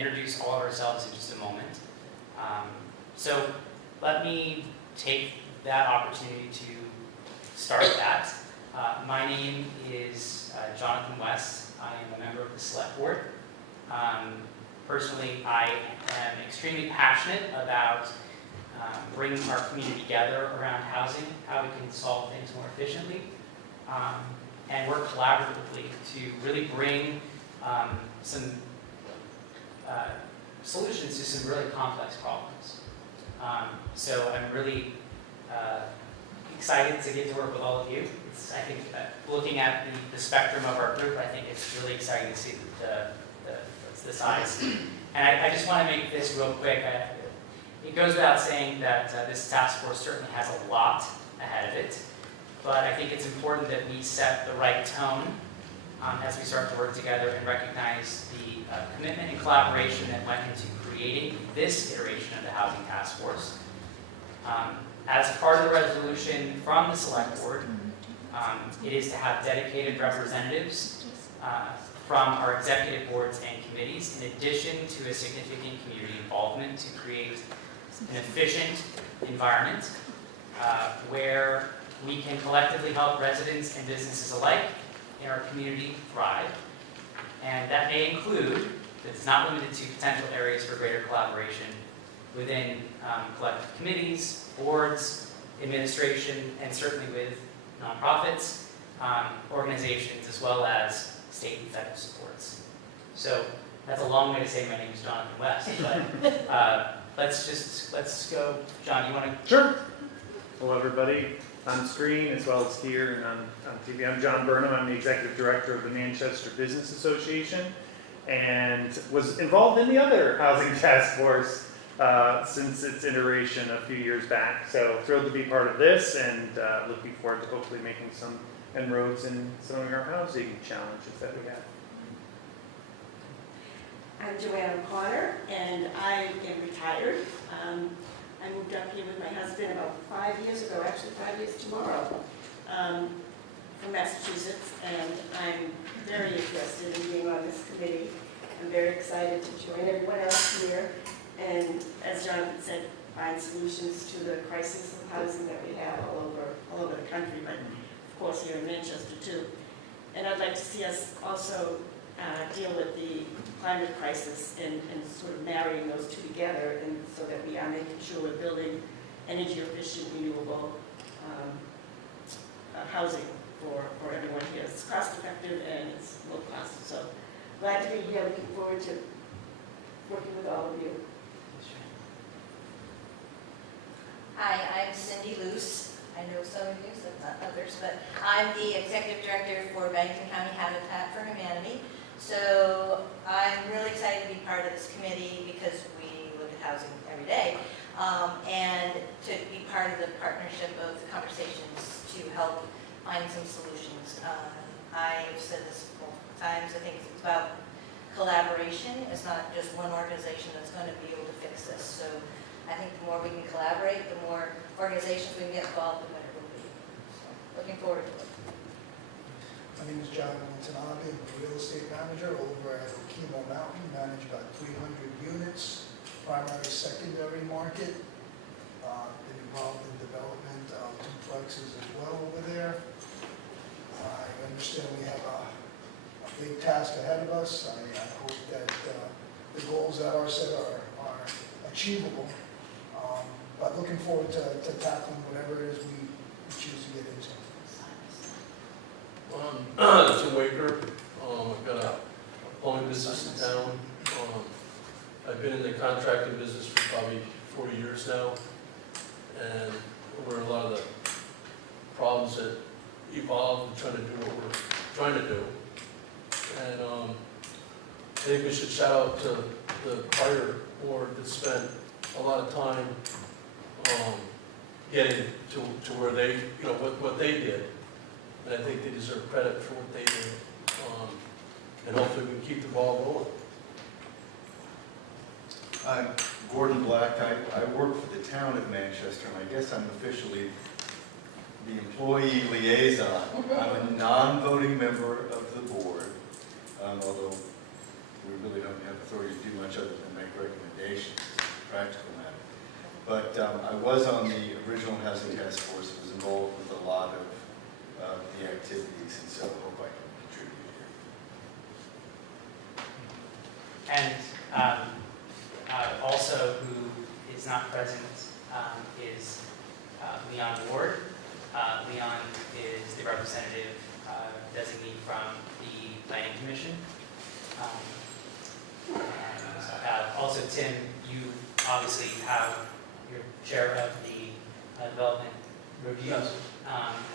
introduce all of ourselves in just a moment. So let me take that opportunity to start that. My name is Jonathan West. I am a member of the Select Board. Personally, I am extremely passionate about bringing our community together around housing, how we can solve things more efficiently, and work collaboratively to really bring some solutions to some really complex problems. So I'm really excited to get to work with all of you. I think looking at the spectrum of our group, I think it's really exciting to see the size. And I just want to make this real quick. It goes without saying that this task force certainly has a lot ahead of it, but I think it's important that we set the right tone as we start to work together and recognize the commitment and collaboration that went into creating this iteration of the Housing Task Force. As part of the resolution from the Select Board, it is to have dedicated representatives from our executive boards and committees, in addition to a significant community involvement to create an efficient environment where we can collectively help residents and businesses alike in our community thrive. And that may include, but it's not limited to, potential areas for greater collaboration within collective committees, boards, administration, and certainly with nonprofits, organizations, as well as state and federal supports. So that's a long way to say my name is Jonathan West, but let's go. John, you want to? Sure. Hello, everybody. On screen as well as here and on TV. I'm John Burnham. I'm the Executive Director of the Manchester Business Association and was involved in the other Housing Task Force since its iteration a few years back. So thrilled to be part of this and looking forward to hopefully making some inroads in some of our housing challenges that we have. I'm Joanne O'Connor, and I am retired. I moved up here with my husband about 5 years ago, actually 5 years tomorrow, from Massachusetts, and I'm very interested in being on this committee. I'm very excited to join everyone else here, and as Jonathan said, find solutions to the crisis of housing that we have all over the country, but of course here in Manchester too. And I'd like to see us also deal with the climate crisis and sort of marrying those two together, and so that we are making sure we're building energy efficient, renewable housing for everyone here. It's cost effective and it's low cost. So glad to be here, looking forward to working with all of you. Hi, I'm Cindy Luce. I know some of you, some not others, but I'm the Executive Director for Bennington County Habitat for Humanity. So I'm really excited to be part of this committee because we look at housing every day, and to be part of the partnership of the conversations to help find some solutions. I've said this multiple times, I think it's about collaboration. It's not just one organization that's going to be able to fix this. So I think the more we can collaborate, the more organizations we can get involved, the better it will be. So looking forward to it. My name is John Watanabe. I'm the real estate manager over at Okemo Mountain, manage about 300 units, primary, secondary market. Been involved in development of duplexes as well over there. I understand we have a big task ahead of us. I hope that the goals that are set are achievable. But looking forward to tackling whatever it is we choose to get into. Jim Waker. I've got a plumbing business in town. I've been in the contracting business for probably 40 years now, and where a lot of the problems that evolve and trying to do what we're trying to do. And I think we should shout out to the prior board that spent a lot of time getting to where they, what they did. And I think they deserve credit for what they did. And hopefully we can keep the ball rolling. I'm Gordon Black. I work for the town of Manchester, and I guess I'm officially the employee liaison. I'm a non-voting member of the board, although we really don't have authority to do much other than make recommendations, it's a practical matter. But I was on the original housing task force, was involved with a lot of the activities, and so hope I can contribute here. And also who is not present is Leon Ward. Leon is the representative designee from the Planning Commission. Also, Tim, you obviously you're chair of the Development Review.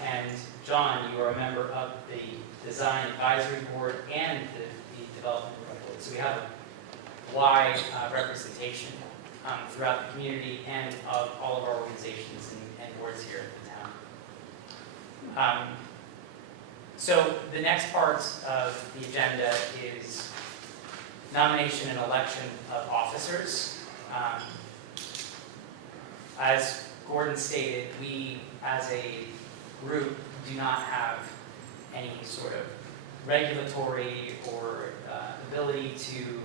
And John, you are a member of the Design Advisory Board and the Development Review Board. So we have a wide representation throughout the community and of all of our organizations and boards here at the town. So the next part of the agenda is nomination and election of officers. As Gordon stated, we as a group do not have any sort of regulatory or ability to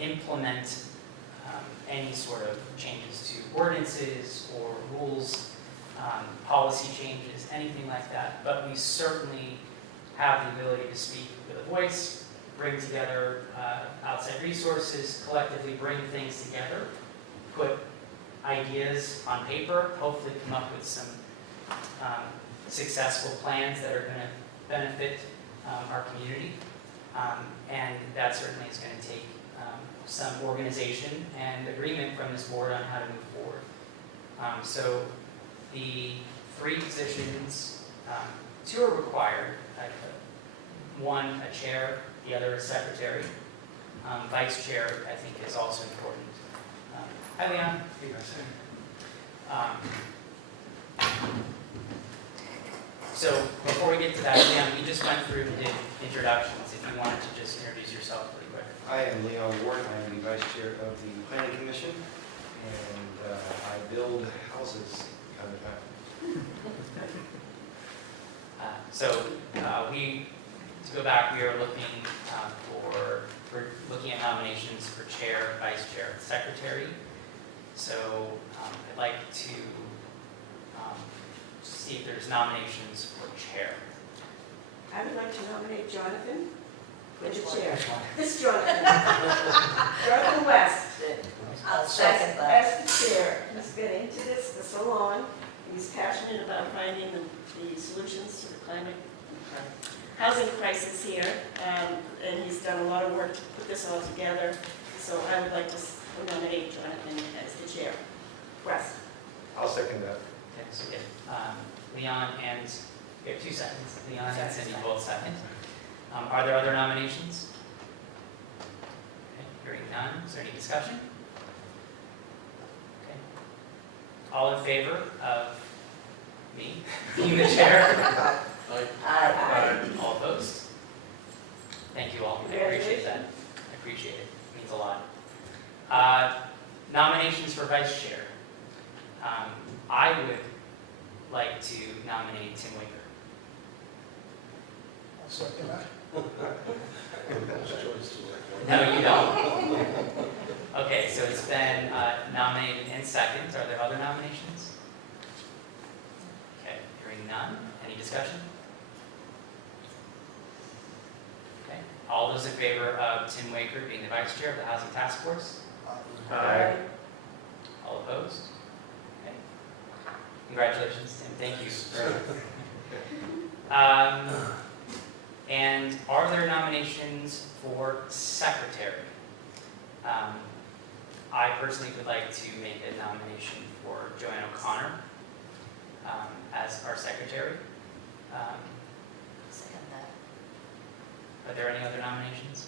implement any sort of changes to ordinances or rules, policy changes, anything like that. But we certainly have the ability to speak with a voice, bring together outside resources, collectively bring things together, put ideas on paper, hopefully come up with some successful plans that are going to benefit our community. And that certainly is going to take some organization and agreement from this board on how to move forward. So the 3 positions, 2 are required. One, a chair, the other is secretary. Vice chair, I think, is also important. Hi, Leon. So before we get to that, Leon, we just went through and did introductions. If you wanted to just introduce yourself really quick. I am Leon Ward. I am the Vice Chair of the Planning Commission, and I build houses kind of time. To go back, we are looking we're looking at nominations for chair, vice chair, and secretary. So I'd like to see if there's nominations for chair. I would like to nominate Jonathan for the Which one? chair. Which one? This Jonathan. Jonathan West. I'll second that. As the chair, he's been into this for so long. He's passionate about finding the solutions to the housing crisis here, and he's done a lot of work to put this all together. So I would like to nominate Jonathan as the chair. West. I'll second that. Okay, so we have Leon and, we have 2 seconds. Leon and Cindy both second. Are there other nominations? Okay, hearing none. Is there any discussion? Okay. All in favor of me being the chair? Aye. All opposed? Thank you all. I appreciate that. I appreciate it. It means a lot. Nominations for vice chair. I would like to nominate Tim Waker. I'll second that. No, you don't. Okay, so it's been nominated and seconded. Are there other nominations? Okay, hearing none. Any discussion? Okay, all those in favor of Tim Waker being the vice chair of the Housing Task Force? Aye. All opposed? Okay. Congratulations, Tim. Thank you. And are there nominations for secretary? I personally would like to make a nomination for Joanne O'Connor as our secretary. Second that. Are there any other nominations?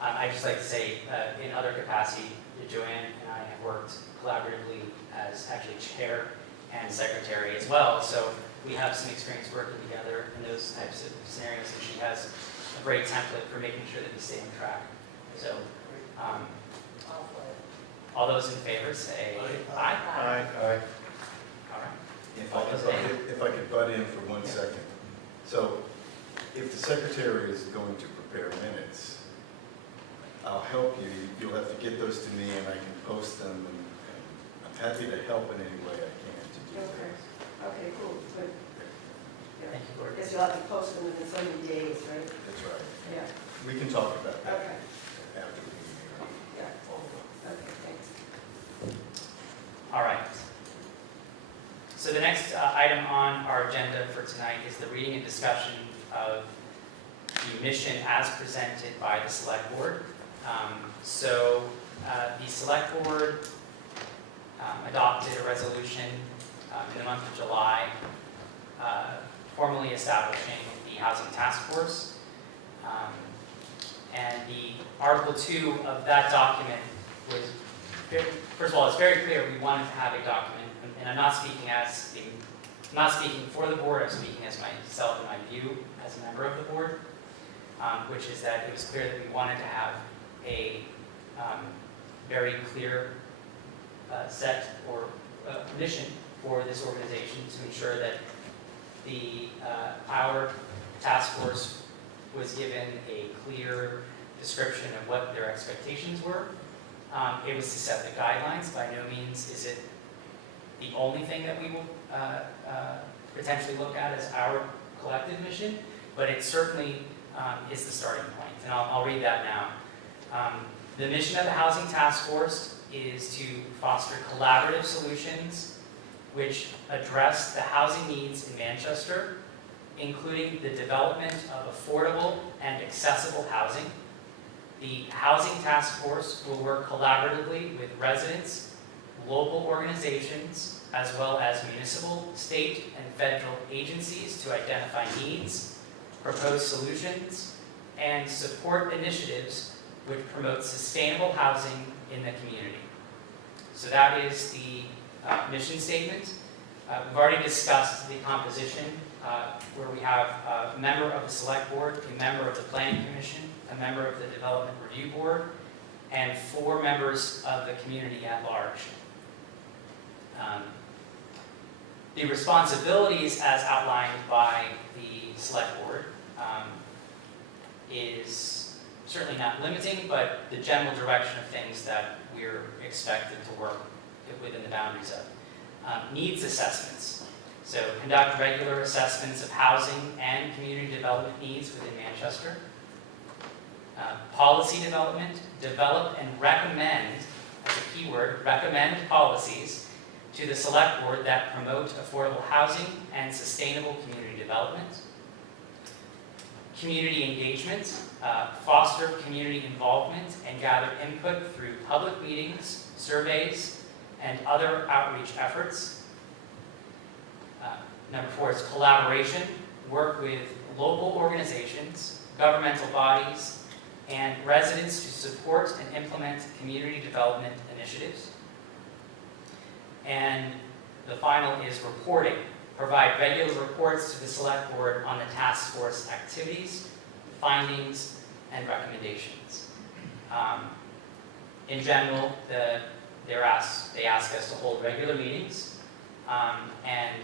I'd just like to say, in other capacity, Joanne and I have worked collaboratively as actually chair and secretary as well. So we have some experience working together in those types of scenarios, and she has a great template for making sure that we stay on track. So, All for it. all those in favor say aye. Aye. Aye. All right. If I could butt in for 1 second. So if the secretary is going to prepare minutes. I'll help you. You'll have to get those to me and I can post them, and I'm happy to help in any way I can to do Okay. that. Okay, cool, good. Yeah. Thank you, I Lord. guess you'll have to post them within so many days, right? That's right. Yeah, We can talk about that okay, after the meeting. yeah, Follow up. okay, thanks. All right. So the next item on our agenda for tonight is the reading and discussion of the mission as presented by the Select Board. The Select Board adopted a resolution in the month of July formally establishing the Housing Task Force. And the Article 2 of that document was, first of all, it's very clear we wanted to have a document, and I'm not speaking for the board, I'm speaking as myself and my view as a member of the board, which is that it was clear that we wanted to have a very clear set or mission for this organization to ensure that our task force was given a clear description of what their expectations were. It was to set the guidelines. By no means is it the only thing that we will potentially look at as our collective mission, but it certainly is the starting point. And I'll read that now. The mission of the Housing Task Force is to foster collaborative solutions which address the housing needs in Manchester, including the development of affordable and accessible housing. The Housing Task Force will work collaboratively with residents, local organizations, as well as municipal, state, and federal agencies to identify needs, propose solutions, and support initiatives which promote sustainable housing in the community. So that is the mission statement. We've already discussed the composition, where we have a member of the Select Board, a member of the Planning Commission, a member of the Development Review Board, and 4 members of the community at large. The responsibilities as outlined by the Select Board is certainly not limiting, but the general direction of things that we're expected to work within the boundaries of. Needs assessments. So conduct regular assessments of housing and community development needs within Manchester. Policy development, develop and recommend, as a key word, recommend policies to the Select Board that promote affordable housing and sustainable community development. Community engagement, foster community involvement and gather input through public meetings, surveys, and other outreach efforts. Number 4 is collaboration, work with local organizations, governmental bodies, and residents to support and implement community development initiatives. And the final is reporting. Provide regular reports to the Select Board on the task force activities, findings, and recommendations. In general, they ask us to hold regular meetings, and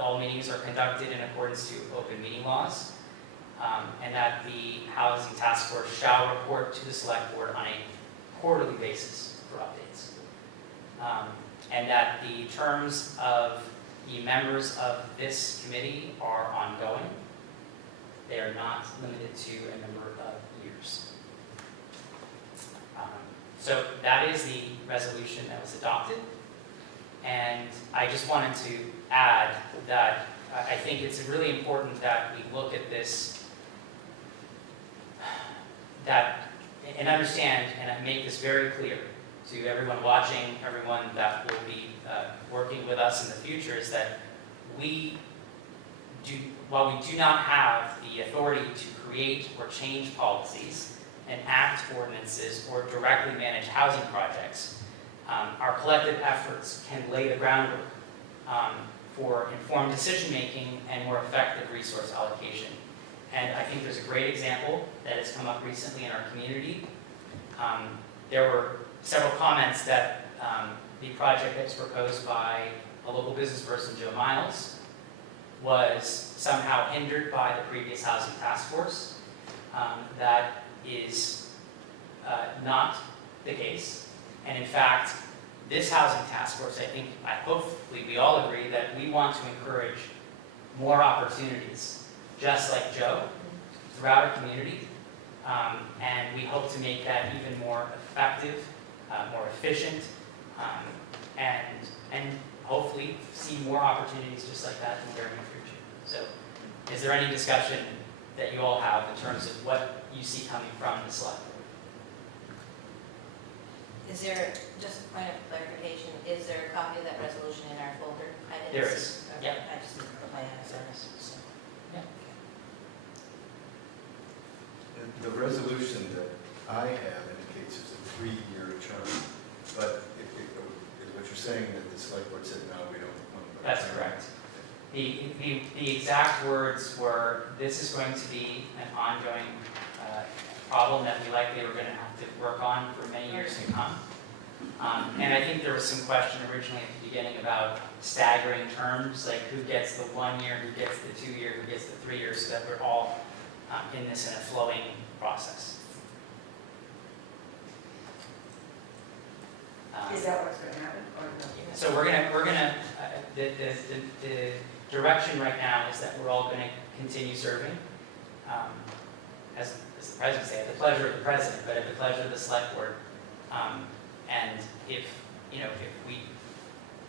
all meetings are conducted in accordance to open meeting laws, and that the Housing Task Force shall report to the Select Board on a quarterly basis for updates. And that the terms of the members of this committee are ongoing. They are not limited to a number of years. So that is the resolution that was adopted. And I just wanted to add that I think it's really important that we look at this, and understand and make this very clear to everyone watching, everyone that will be working with us in the future, is that while we do not have the authority to create or change policies, enact ordinances, or directly manage housing projects, our collective efforts can lay the groundwork for informed decision-making and more effective resource allocation. And I think there's a great example that has come up recently in our community. There were several comments that the project that was proposed by a local business person, Joe Miles, was somehow hindered by the previous Housing Task Force. that is not the case. And in fact, this housing task force, hopefully we all agree that we want to encourage more opportunities, just like Joe, throughout our community. And we hope to make that even more effective, more efficient, and hopefully see more opportunities just like that in the very near future. So is there any discussion that you all have in terms of what you see coming from the select board? Is there, just a point of clarification, is there a copy of that resolution in our folder? I didn't There see- is, okay, yeah. I just didn't put my hands on this. So. The resolution that I have indicates it's a 3-year term, but what you're saying that the select board said, no, we don't want to. That's correct. The exact words were, this is going to be an ongoing problem that we likely are going to have to work on for many years to come. And I think there was some question originally at the beginning about staggering terms, like who gets the 1 year, who gets the 2 year, who gets the 3 years, so that we're all in this in a flowing process. Is that what's gonna happen, or no? So the direction right now is that we're all going to continue serving, as the president said, at the pleasure of the president, but at the pleasure of the select board. And if we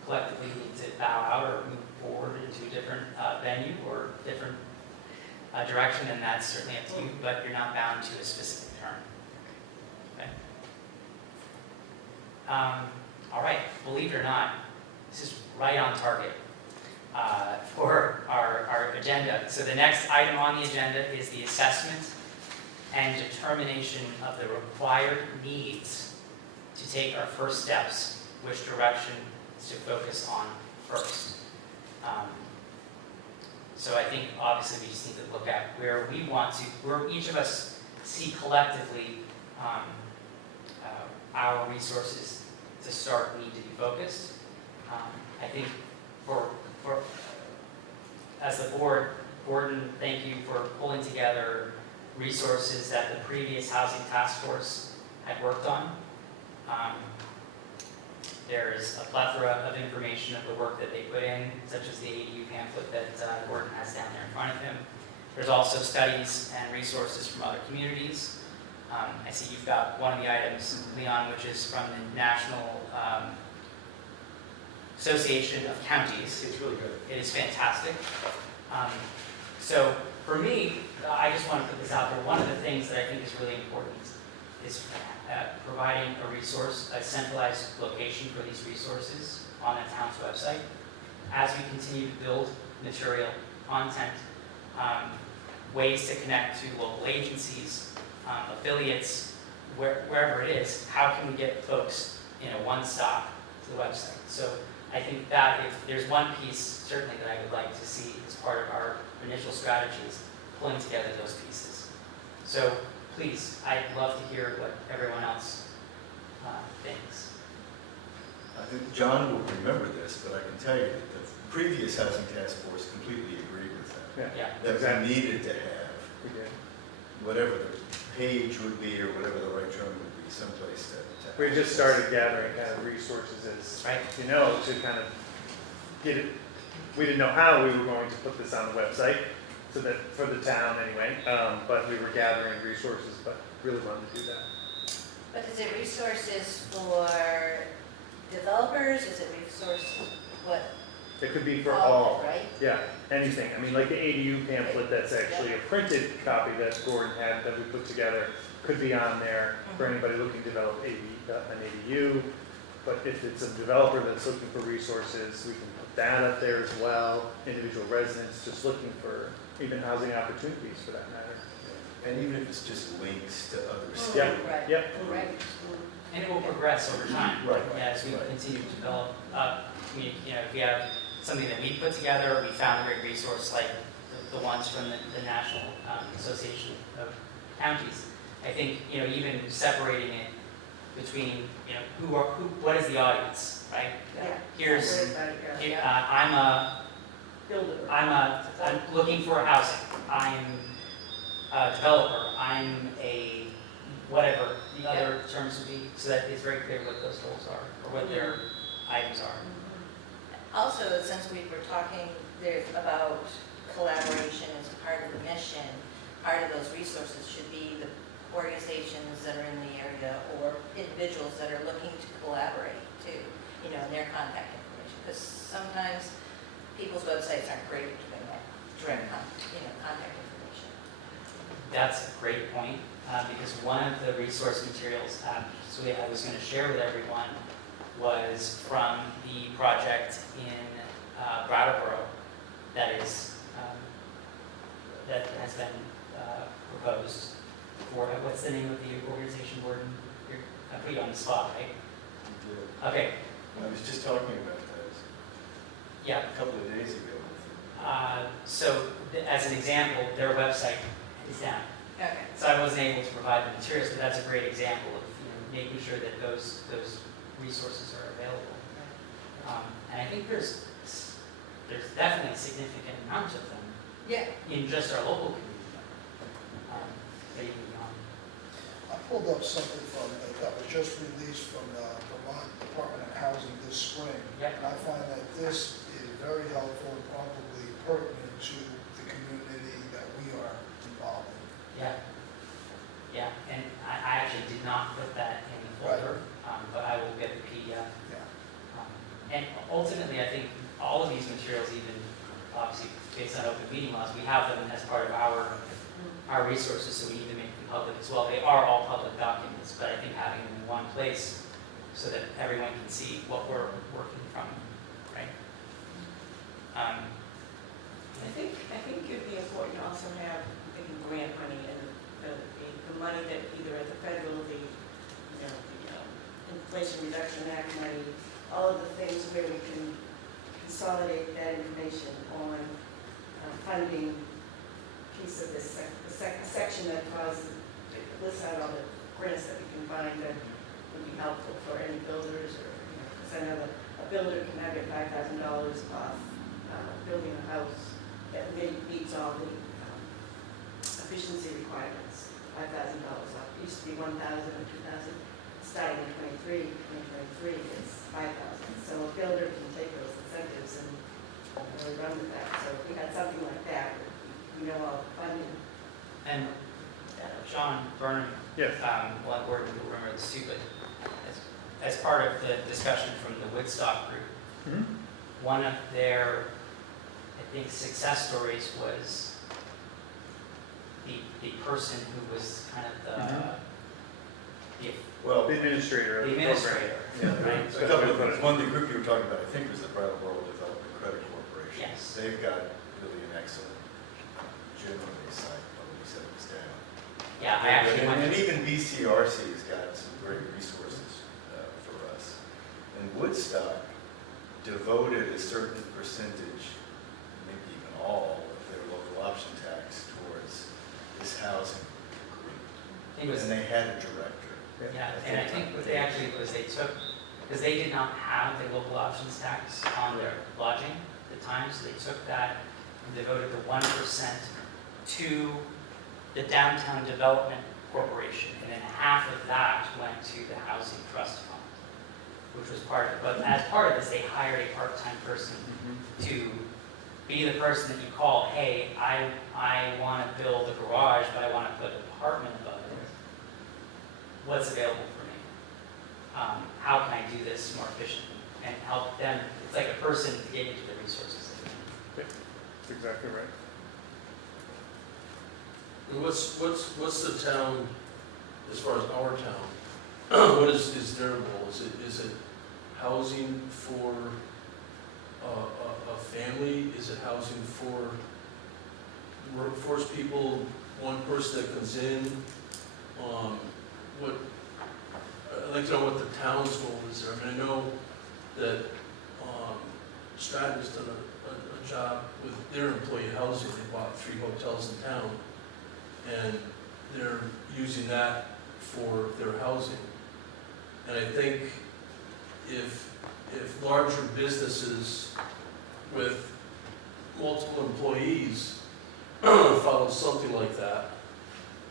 collectively need to bow out or move forward into a different venue or different direction, then that's certainly up to you, but you're not bound to a specific term. Okay? All right, believe it or not, this is right on target for our agenda. So the next item on the agenda is the assessment and determination of the required needs to take our first steps, which direction to focus on first. So I think obviously we just need to look at where each of us see collectively our resources to start need to be focused. I think as the board, Gordon, thank you for pulling together resources that the previous housing task force had worked on. There's a plethora of information of the work that they put in, such as the ADU pamphlet that Gordon has down there in front of him. There's also studies and resources from other communities. I see you've got one of the items, Leon, which is from the National Association of Counties. It's really good. It is fantastic. So for me, I just want to put this out there. One of the things that I think is really important is providing a resource, a centralized location for these resources on the town's website. As we continue to build material, content, ways to connect to local agencies, affiliates, wherever it is, how can we get folks in a one-stop to the website? So I think that if there's one piece certainly that I would like to see as part of our initial strategies, pulling together those pieces. So please, I'd love to hear what everyone else thinks. I think John will remember this, but I can tell you that the previous housing task force completely agreed with that. Yeah. That Exactly. we needed to have We did. whatever the page would be or whatever the right term would be, someplace to. We just started gathering kind of resources as, Right. to kind of get it. We didn't know how we were going to put this on the website, so that, for the town anyway, but we were gathering resources, but really wanted to do that. But is it resources for developers? Is it resources, what? It could be for all, Right? yeah, anything. I mean, like the ADU pamphlet, that's actually a printed copy that Gordon had that we put together, could be on there for anybody looking to develop an ADU. But if it's a developer that's looking for resources, we can put that up there as well. Individual residents just looking for even housing opportunities for that matter. And even if it's just links to other Mhm. stuff. Yeah. Right. Yep. Right. And it will progress over time. Right. As we Right. continue to develop. If we have something that we put together, we found a great resource like the ones from the National Association of Counties. I think, even separating it between, what is the audience, right? Yeah. I'm Build it. I'm looking for housing. I'm developer, I'm a whatever the other terms would be, so that it's very clear what those goals are, or what their items are. Also, since we were talking there about collaboration as part of the mission, part of those resources should be the organizations that are in the area or individuals that are looking to collaborate too, you know, and their contact information. Because sometimes people's websites aren't great at giving that direct contact information. That's a great point, because one of the resource materials I was going to share with everyone was from the project in Brattleboro that has been proposed for, what's the name of the organization, Gordon? I put you on the spot, right? Okay, I was just talking about that yeah. a couple of days ago. As an example, their website is down. Okay. So I wasn't able to provide the materials, but that's a great example of, making sure that those resources are available. And I think there's definitely a significant amount of them Yeah. in just our local community, maybe beyond. I pulled up something that was just released from the Vermont Department of Housing this spring. Yep. And I find that this is very helpful and probably pertinent to the community that we are involved in. Yeah, and I actually did not put that in the folder, but I will get the PDF. Yeah. And ultimately, I think all of these materials, even obviously based on open meeting laws, we have them as part of our resources, so we need to make them public as well. They are all public documents, but I think having them in one place so that everyone can see what we're working from, right? I think it'd be important to also have, I'm thinking grant money and the money that either at the federal, the Inflation Reduction Act money, all of the things where we can consolidate that information on funding piece of this, section that lists out all the grants that we can find that would be helpful for any builders or, because I know that a builder can now get $5,000 off building a house that meets all the efficiency requirements, $5,000 off. It used to be $1,000 or $2,000. Starting in 2023, it's $5,000. So a builder can take those incentives and really run with that. So if we had something like that, we know all the funding. And John Burnham, Yes. one word you'll remember this too, but as part of the discussion from the Woodstock group, Mhm. one of their, I think, success stories was the person who was kind of the Well, The administrator of the the program. administrator, Yeah. right? a couple of things. One, the group you were talking about, I think was the Brattleboro Development Credit Corporation. Yes. They've got really an excellent generally site, although we said it was down. Yeah, I actually went And to, even BCRC's got some great resources for us. And Woodstock devoted a certain percentage, maybe even all, of their local option tax towards this housing group. it was, And they had a director. yeah, and I think what they actually was, they took, because they did not have the local options tax on their lodging at the time, so they took that and devoted the 1% to the Downtown Development Corporation, and then half of that went to the Housing Trust Fund, which was part of it. But as part of this, they hired a part-time person to be the person that you call, hey, I want to build a garage, but I want to put an apartment above it. What's available for me? How can I do this more efficiently? And help them, it's like a person getting to the resources they need. That's exactly right. And what's the town, as far as our town, what is their goal? Is it housing for a family? Is it housing for workforce people, one person that comes in? I'd like to know what the town's goal is there. I mean, I know that Stratton's done a job with their employee housing. They bought 3 hotels in town, and they're using that for their housing. And I think if larger businesses with multiple employees follow something like that,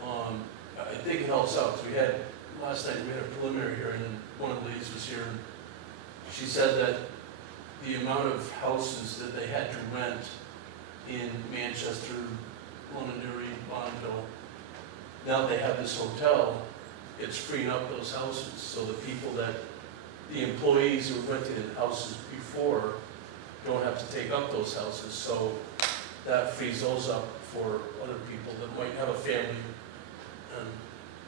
I think it helps out, because last night we had a preliminary hearing, and one of the ladies was here, and she said that the amount of houses that they had to rent in Manchester, Londonderry, Bonneville, now that they have this hotel, it's freeing up those houses, so the employees who rented in houses before don't have to take up those houses, so that frees those up for other people that might have a family and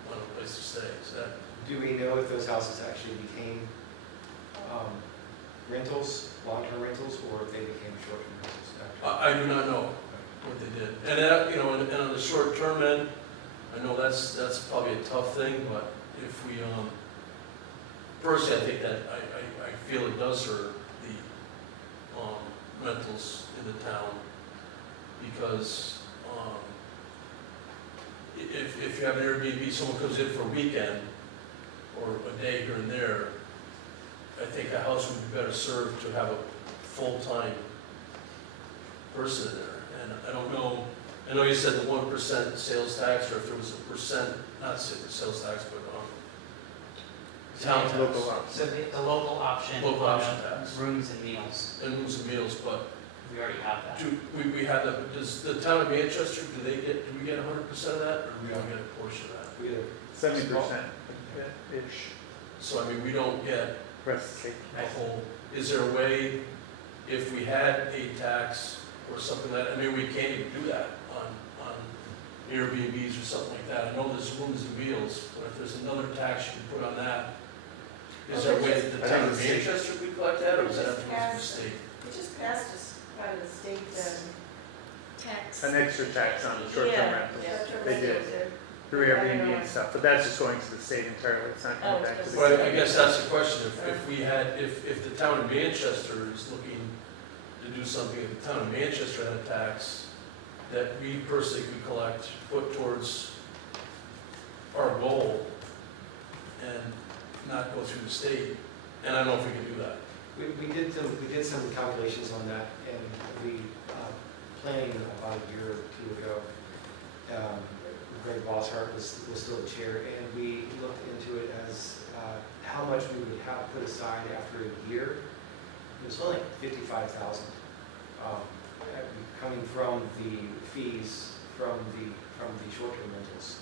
want a place to stay. Is that, Do we know if those houses actually became rentals, long-term rentals, or if they became short-term rentals? after? I do not know what they did. And that, and on the short term end, I know that's probably a tough thing, but if we, personally, I think that, I feel it does hurt the rentals in the town, because if you have an Airbnb, someone comes in for a weekend or a day here and there, I think a house would be better served to have a full-time person in there. And I don't know, I know you said the 1% sales tax, or if there was a percent, not sales tax, but town tax. Local option. So the local option. Local option tax. Rooms and meals, And rooms and meals, but we already have that. we have that, but does the town of Manchester, do we get 100% of that, or do we only get a portion of that? We had 70%-ish, So, I mean, we don't get rest of the state. a whole, is there a way, if we had a tax or something like that, I mean, we can't even do that on Airbnbs or something like that. I know there's rooms and meals, but if there's another tax you can put on that, is there a way that the I town think of the state- Manchester could collect that, or is that up to the Just state? It just passed as part of the state tax. An extra tax on short-term Yeah, rentals. short-term They did. rentals, Through Airbnb and stuff, but that's just going to the state entirely, it's not coming Oh, back to the Well, city. I guess that's the question, if we had, if the town of Manchester is looking to do something, if the town of Manchester had a tax that we personally could collect, put towards our goal, and not go through the state, and I don't know if we can do that. We did some calculations on that, and we, planning about a year or two ago, Greg Bosshart was still the chair, and we looked into it as how much we would have put aside after a year. It was only like 55,000, coming from the fees from the short-term rentals.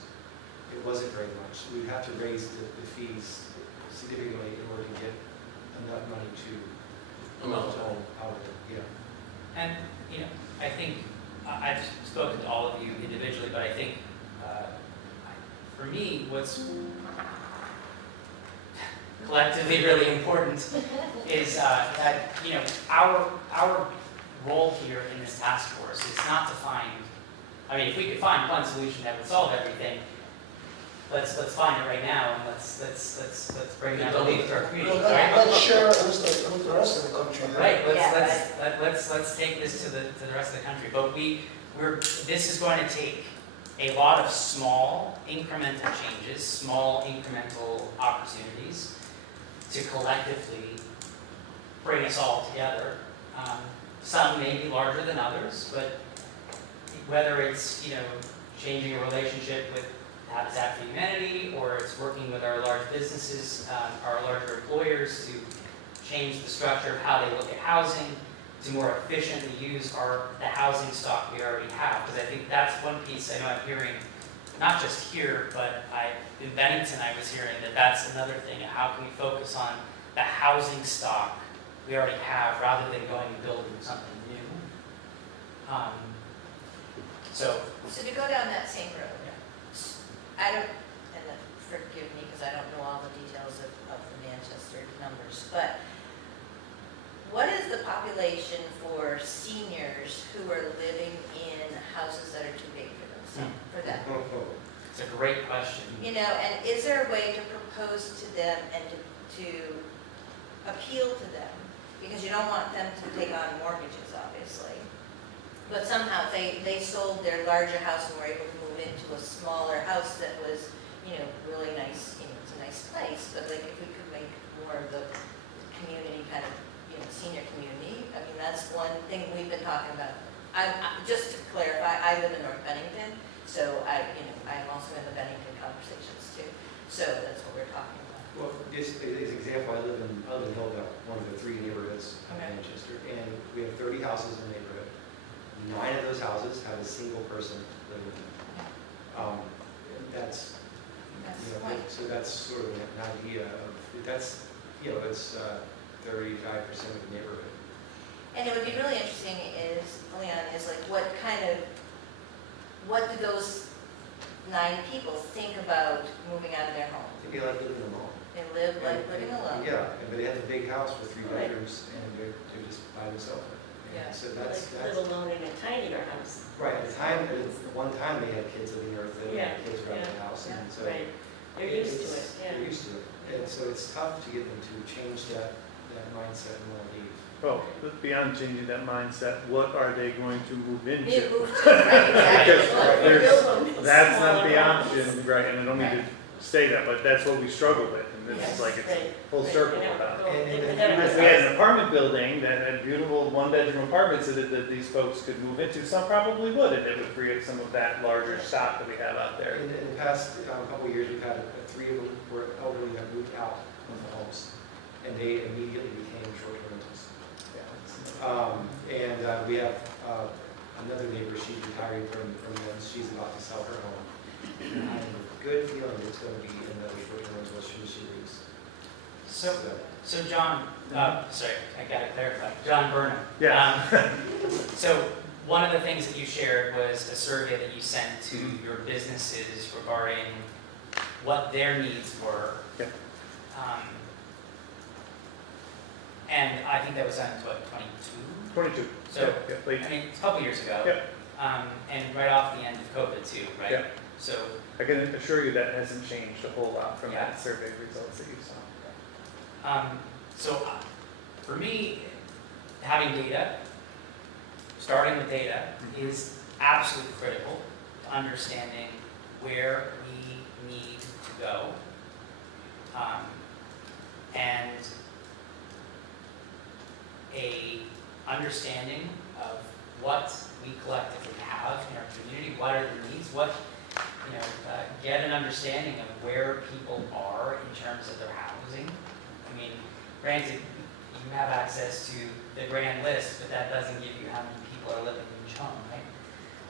It wasn't very much. We'd have to raise the fees significantly in order to get enough money to Amount. out of it. Yeah. And, I think, I've spoken to all of you individually, but I think, for me, what's collectively really important is that, our role here in this task force is not to find, if we could find one solution that would solve everything, let's find it right now, and let's bring that relief to our community, right? Let's share it with the rest of the country. Right, Yeah, let's take this to the rest of the country, but this is going to take a lot of small incremental changes, small incremental opportunities to collectively bring us all together. Some may be larger than others, but whether it's, changing a relationship with Habitat for Humanity, or it's working with our large businesses, our larger employers to change the structure of how they look at housing, to more efficiently use the housing stock we already have. Because I think that's one piece I know I'm hearing, not just here, but in Bennington I was hearing that's another thing. How can we focus on the housing stock we already have rather than going and building something new? So So to go down that same road, I don't, and forgive me because I don't know all the details of the Manchester numbers, but what is the population for seniors who are living in houses that are too big for themselves, for them? it's a great question. And is there a way to propose to them and to appeal to them? Because you don't want them to take on mortgages, obviously. But somehow they sold their larger house and were able to move into a smaller house that was, really nice, it's a nice place, but like if we could make more of the community kind of, senior community, that's one thing we've been talking about. Just to clarify, I live in North Bennington, so I'm also in the Just as an example, I live in Hillville, one of the 3 neighborhoods in Okay. Manchester, and we have 30 houses in the neighborhood. 9 of those houses have a single person living in them. That's, That's you the know, point. so that's sort of an idea of, that's, you know, it's 35% of the neighborhood. And it would be really interesting is, Leon, is like what do those 9 people think about moving out of their home? I think they like living alone. They live like living alone. Yeah, but they have a big house with 3 Right. bedrooms, and they're just by themselves. Yeah. So Like that's, live alone in a tinier house. right, at one time they had kids living there, they Yeah, had kids around the yeah, house, and so. Right, they're used to it, it's- yeah. They're used to it, and so it's tough to get them to change that mindset and want to leave. Well, but beyond changing that mindset, what are they going to move They into? move to, right, exactly. Because Well, there's- build them That's not smaller the homes. option, right, and I don't mean to say that, but that's what we struggle with, and this Yes, is like, it's right, full right, circle you know, about it. go- And- they and put then that on If the we had side. an apartment building that had beautiful 1-bedroom apartments that these folks could move into, some probably would, and it would free up some of that larger stock that we have out there. In the past couple of years, we've had 3 of them were elderly that moved out of the homes, and they immediately became short-term rentals. And we have another neighbor, she's retiring from them, she's about to sell her home. And I have a good feeling it's going to be another short-term rental as soon as she leaves. So John, sorry, I gotta clarify, John Burnham. Yeah. So one of the things that you shared was a survey that you sent to your businesses regarding what their needs were. Yep. And I think that was done in what, 22? 22. So, Yeah, late. I mean, it's a couple years ago. Yep. And right off the end of COVID too, right? Yep. So, I can assure you that hasn't changed a whole lot from Yeah. that survey results that you saw. for me, having data, starting with data, is absolutely critical to understanding where we need to go. And a understanding of what we collectively have in our community, what are the needs, get an understanding of where people are in terms of their housing. I mean, granted, you have access to the grand list, but that doesn't give you how many people are living in each home, right?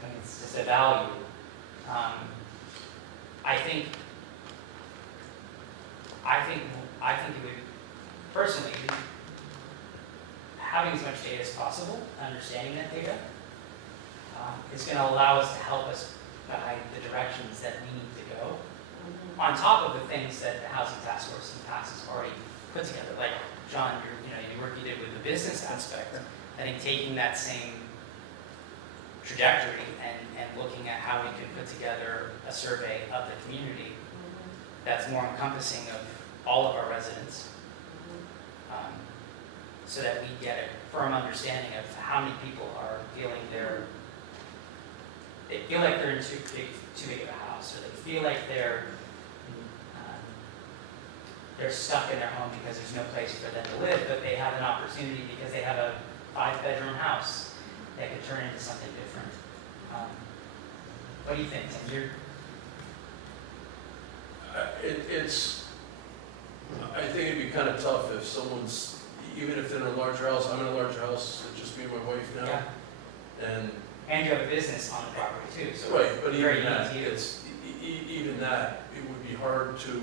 I mean, it's just a value. I think it would, personally, having as much data as possible, understanding that data, is going to allow us to help us guide the directions that we need to go, on top of the things that the Housing Task Force in the past has already put together. Like, John, your work you did with the business aspect, I think taking that same trajectory and looking at how we could put together a survey of the community that's more encompassing of all of our residents, so that we get a firm understanding of how many people are feeling they feel like they're in too big of a house, or they feel like they're stuck in their home because there's no place for them to live, but they have an opportunity because they have a 5-bedroom house that could turn into something different. What do you think, Tim? I think it'd be kind of tough if someone's, even if they're in a larger house, I'm in a larger house, it's just me and my wife now. Yeah. And, And you have a business on the property too, so right, but it's very even that, easy to. even that, it would be hard to,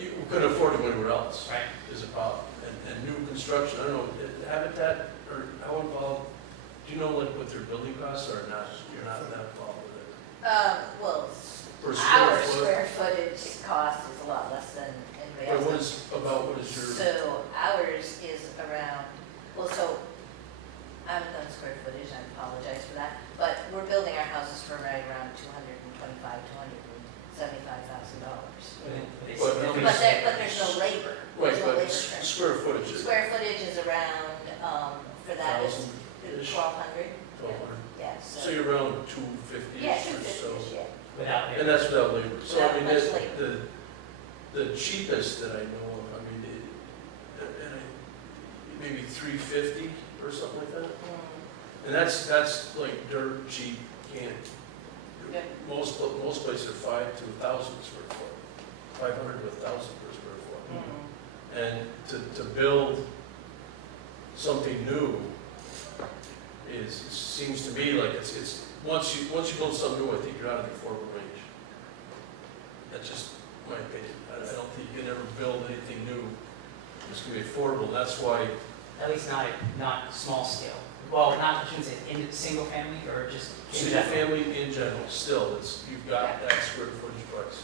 you couldn't afford to go anywhere else, Right. is a problem. And new construction, I don't know, Habitat, or how involved, do you know like what their building costs are? Not, you're not that involved with it. Well, Per our square foot? square footage cost is a lot less than anybody What else's. what is your? So ours is around, so I haven't done square footage, I apologize for that, but we're building our houses for right around $225,000 to $275,000. But there's no labor. Right, There's no but labor for- square footage is Square footage is around, for that is 1,000-ish, 1,200. 1,200. Yeah, So you're around 250-ish Yeah, or so. 250, yeah. Without And that's without labor. So I Without mean, much that- labor. the cheapest that I know of, I mean, maybe 350 or something like that. And that's like dirt cheap, can't, Yeah. most places are 5 to 1,000 square foot. 500 to 1,000 per square foot. And to build something new seems to me like it's, once you build something new, I think you're out of the affordable range. That's just my opinion. I don't think you can ever build anything new that's gonna be affordable. That's why, At least not small scale. Well, not, I shouldn't say, in single family or just in single general. family in general, still, you've got that square footage price.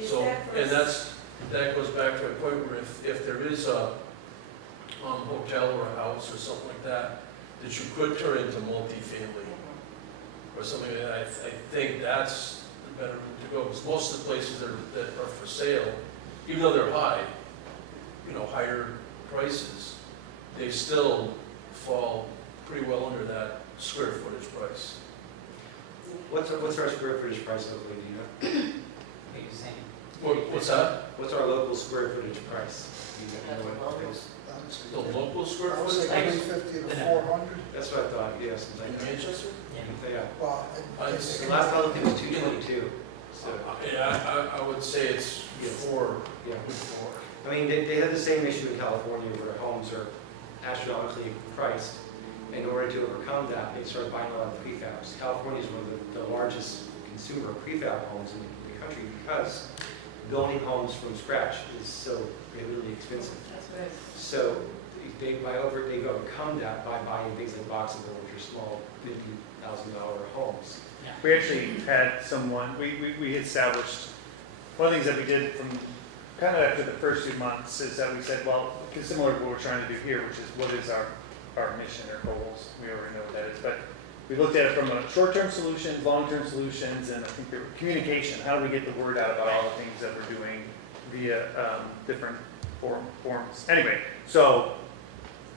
Is So, that for and that goes back to a point where if there is a hotel or a house or something like that you could turn into multifamily or something like that, I think that's the better route to go. Because most of the places that are for sale, even though they're high, higher prices, they still fall pretty well under that square footage price. What's our square footage price locally, do you know? What you're saying. What's that? What's our local square footage price? Do you know what it is? The local square I would say footage? 350 to No. 400. That's what I thought, yes. In Manchester? Yeah. Yeah. Well, The last time I looked, it was 222, so, Yeah, I would say it's four. yeah. Four. I mean, they have the same issue in California where homes are astronomically priced. In order to overcome that, they started buying a lot of prefabs. California is one of the largest consumer of prefab homes in the country because building homes from scratch is so really expensive. That's right. So they overcome that by buying things like Boxable, which are small $50,000 homes. We actually had someone, we established, one of the things that we did from kind of after the first 2 months is that we said, well, because similar to what we're trying to do here, which is what is our mission or goals, we already know what that is, but we looked at it from a short-term solutions, long-term solutions, and I think the communication, how do we get the word out about all the things that we're doing via different forms. Anyway, so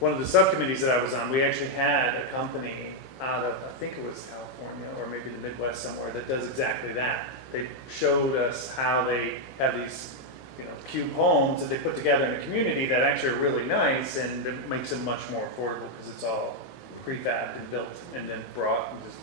one of the subcommittees that I was on, we actually had a company out of, I think it was California or maybe the Midwest somewhere, that does exactly that. They showed us how they have these, cube homes that they put together in a community that actually are really nice, and it makes them much more affordable because it's all prefabbed and built and then brought and just,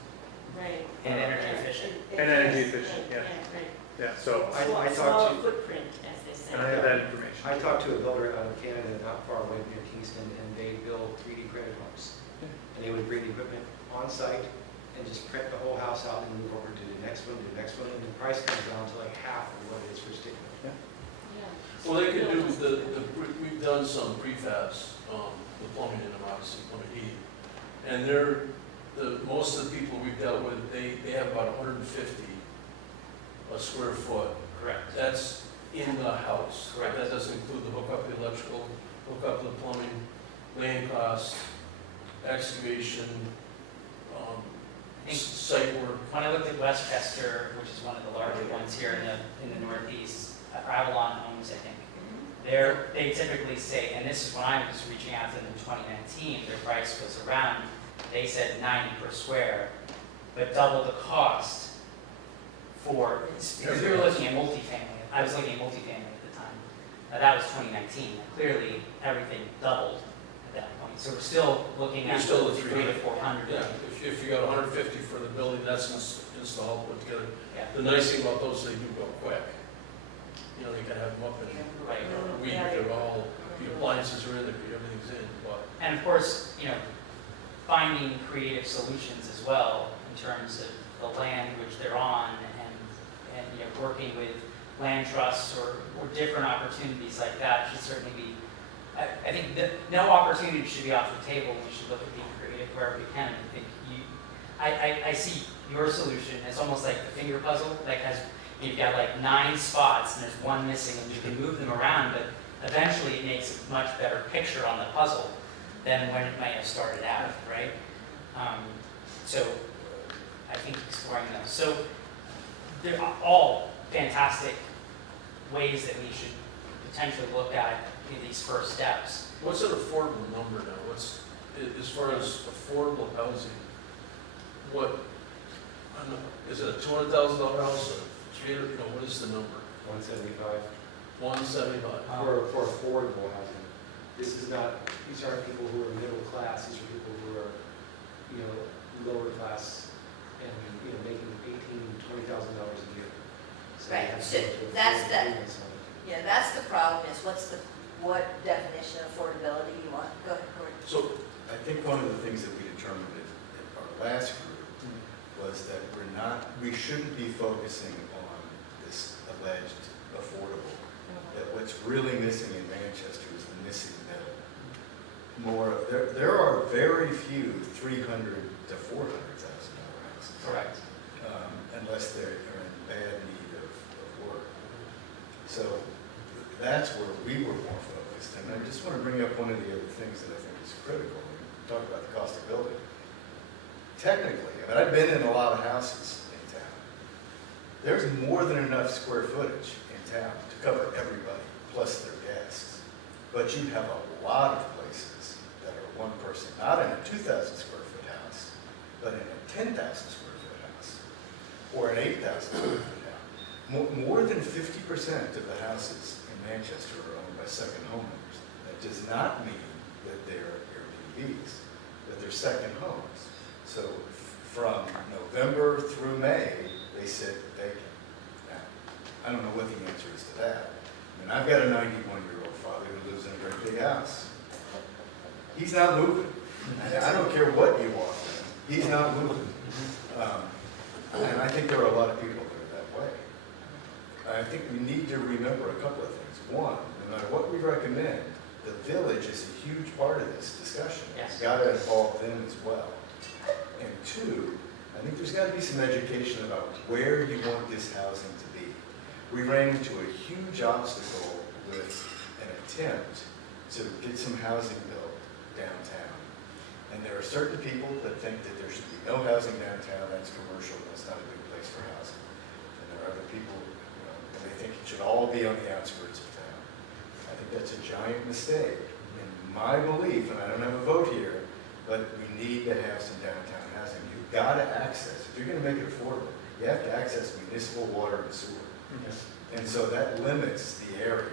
Right. And energy efficient. And energy efficient, yeah. Right. yeah, so, I talked Small to- footprint, as they say. and I have that information. I talked to a builder out of Canada, not far away near Kingston, and they build 3D printed homes. And they would bring the equipment on site and just print the whole house out and move over to the next one, and the price comes down to like half of what it is for stick. Yeah. Well, they could do we've done some prefabs, the plumbing and obviously plumbing heating. And most of the people we've dealt with, they have about 150 a square foot. Correct. That's in the house. Correct. That doesn't include the hookup of the electrical, hookup of the plumbing, land cost, excavation, I think site work. when I looked at Westchester, which is one of the larger ones here in the Northeast, Avalon Homes, I think, they typically say, and this is when I was reaching out to them in 2019, their price was around, they said 90 per square, but double the cost because we were looking at multifamily. I was looking at multifamily at the time. Now that was 2019. Clearly, everything doubled at that point. So we're still looking at You're still at 300 to 400. Yeah, if you got 150 for the building, that's installed, put together. Yeah. The nice thing about those, they do go quick. They can have them up in a week, they're all, the appliances are in, everything's in, but. And of course, finding creative solutions as well in terms of the land which they're on and working with land trusts or different opportunities like that should certainly be, I think that no opportunity should be off the table. We should look at being creative wherever we can. I see your solution as almost like the finger puzzle, you've got like 9 spots and there's one missing and you can move them around, but eventually it makes a much better picture on the puzzle than when it might have started out, right? So I think exploring those. So they're all fantastic ways that we should potentially look at in these first steps. What's an affordable number now? As far as affordable housing, I don't know, is it a $200,000 house, or $300,000, what is the number? 175 175. for affordable housing. These aren't people who are middle class, these are people who are, lower class and, making $18,000 to $20,000 a year. So we Right, have to so go through a that's full the- agreements on it. Yeah, that's the problem, is what definition of affordability you want. Go ahead, Gordon. So I think one of the things that we determined at our last group was that we shouldn't be focusing on this alleged affordable. That what's really missing in Manchester is the missing middle. There are very few $300,000 to $400,000 houses. Correct. Unless they're in bad need of work. So that's where we were more focused. And I just want to bring up one of the other things that I think is critical when we talk about the cost of building. Technically, I mean, I've been in a lot of houses in town. There's more than enough square footage in town to cover everybody, plus their guests. But you have a lot of places that are one person, not in a 2,000 square foot house, but in a 10,000 square foot house, or an 8,000 square foot house. More than 50% of the houses in Manchester are owned by second homeowners. That does not mean that they're Airbnbs, but they're second homes. So from November through May, they sit vacant. Now, I don't know what the answer is to that. I mean, I've got a 91-year-old father who lives in a great big house. He's not moving. I don't care what you offer him, he's not moving. And I think there are a lot of people that are that way. I think we need to remember a couple of things. One, no matter what we recommend, the village is a huge part of this discussion. Yes. We've got to involve them as well. And two, I think there's got to be some education about where you want this housing to be. We ran into a huge obstacle with an attempt to get some housing built downtown. And there are certain people that think that there should be no housing downtown, that's commercial, that's not a good place for housing. And there are other people, and they think it should all be on the outskirts of town. I think that's a giant mistake. In my belief, and I don't have a vote here, but we need to have some downtown housing. You've got to access, if you're going to make it affordable, you have to access municipal water and sewer. And so that limits the area.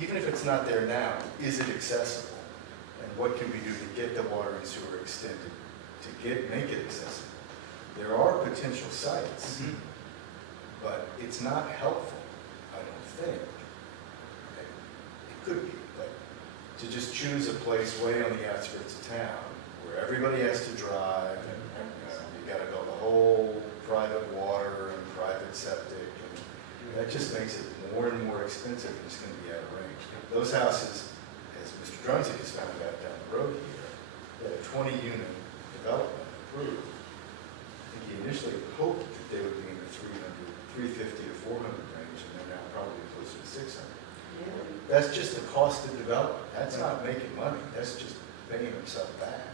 Even if it's not there now, is it accessible? And what can we do to get the water and sewer extended, to make it accessible? There are potential sites, but it's not helpful, I don't think. It could be, but to just choose a place way on the outskirts of town where everybody has to drive and you got to build a whole private water and private septic, and that just makes it more and more expensive and it's going to be out of range. Those houses, as Mr. Drunzig has found out down the road here, that a 20-unit development approved. I think he initially hoped that they would be in the 350 to 400 range, and they're now probably closer to 600. That's just the cost of development. That's not making money. That's just paying himself back.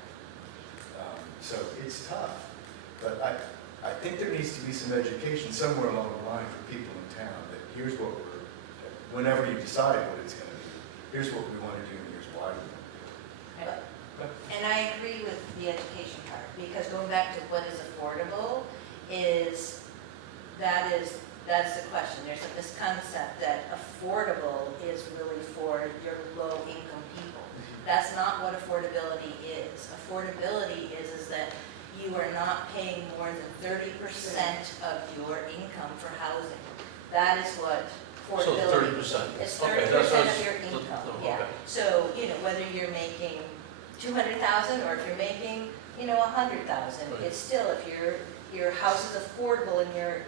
So it's tough. But I think there needs to be some education somewhere along the line for people in town that here's what whenever you decide what it's going to be, here's what we want to do and here's why we want to do it. And I agree with the education part, because going back to what is affordable that's the question. There's a misconcept that affordable is really for your low-income people. That's not what affordability is. Affordability is that you are not paying more than 30% of your income for housing. That is what So affordability 30%. It's Okay, 30% that's what I of your was- income, okay. yeah. So, whether you're making 200,000 or if you're making, 100,000, Right. it's still, if your house is affordable in your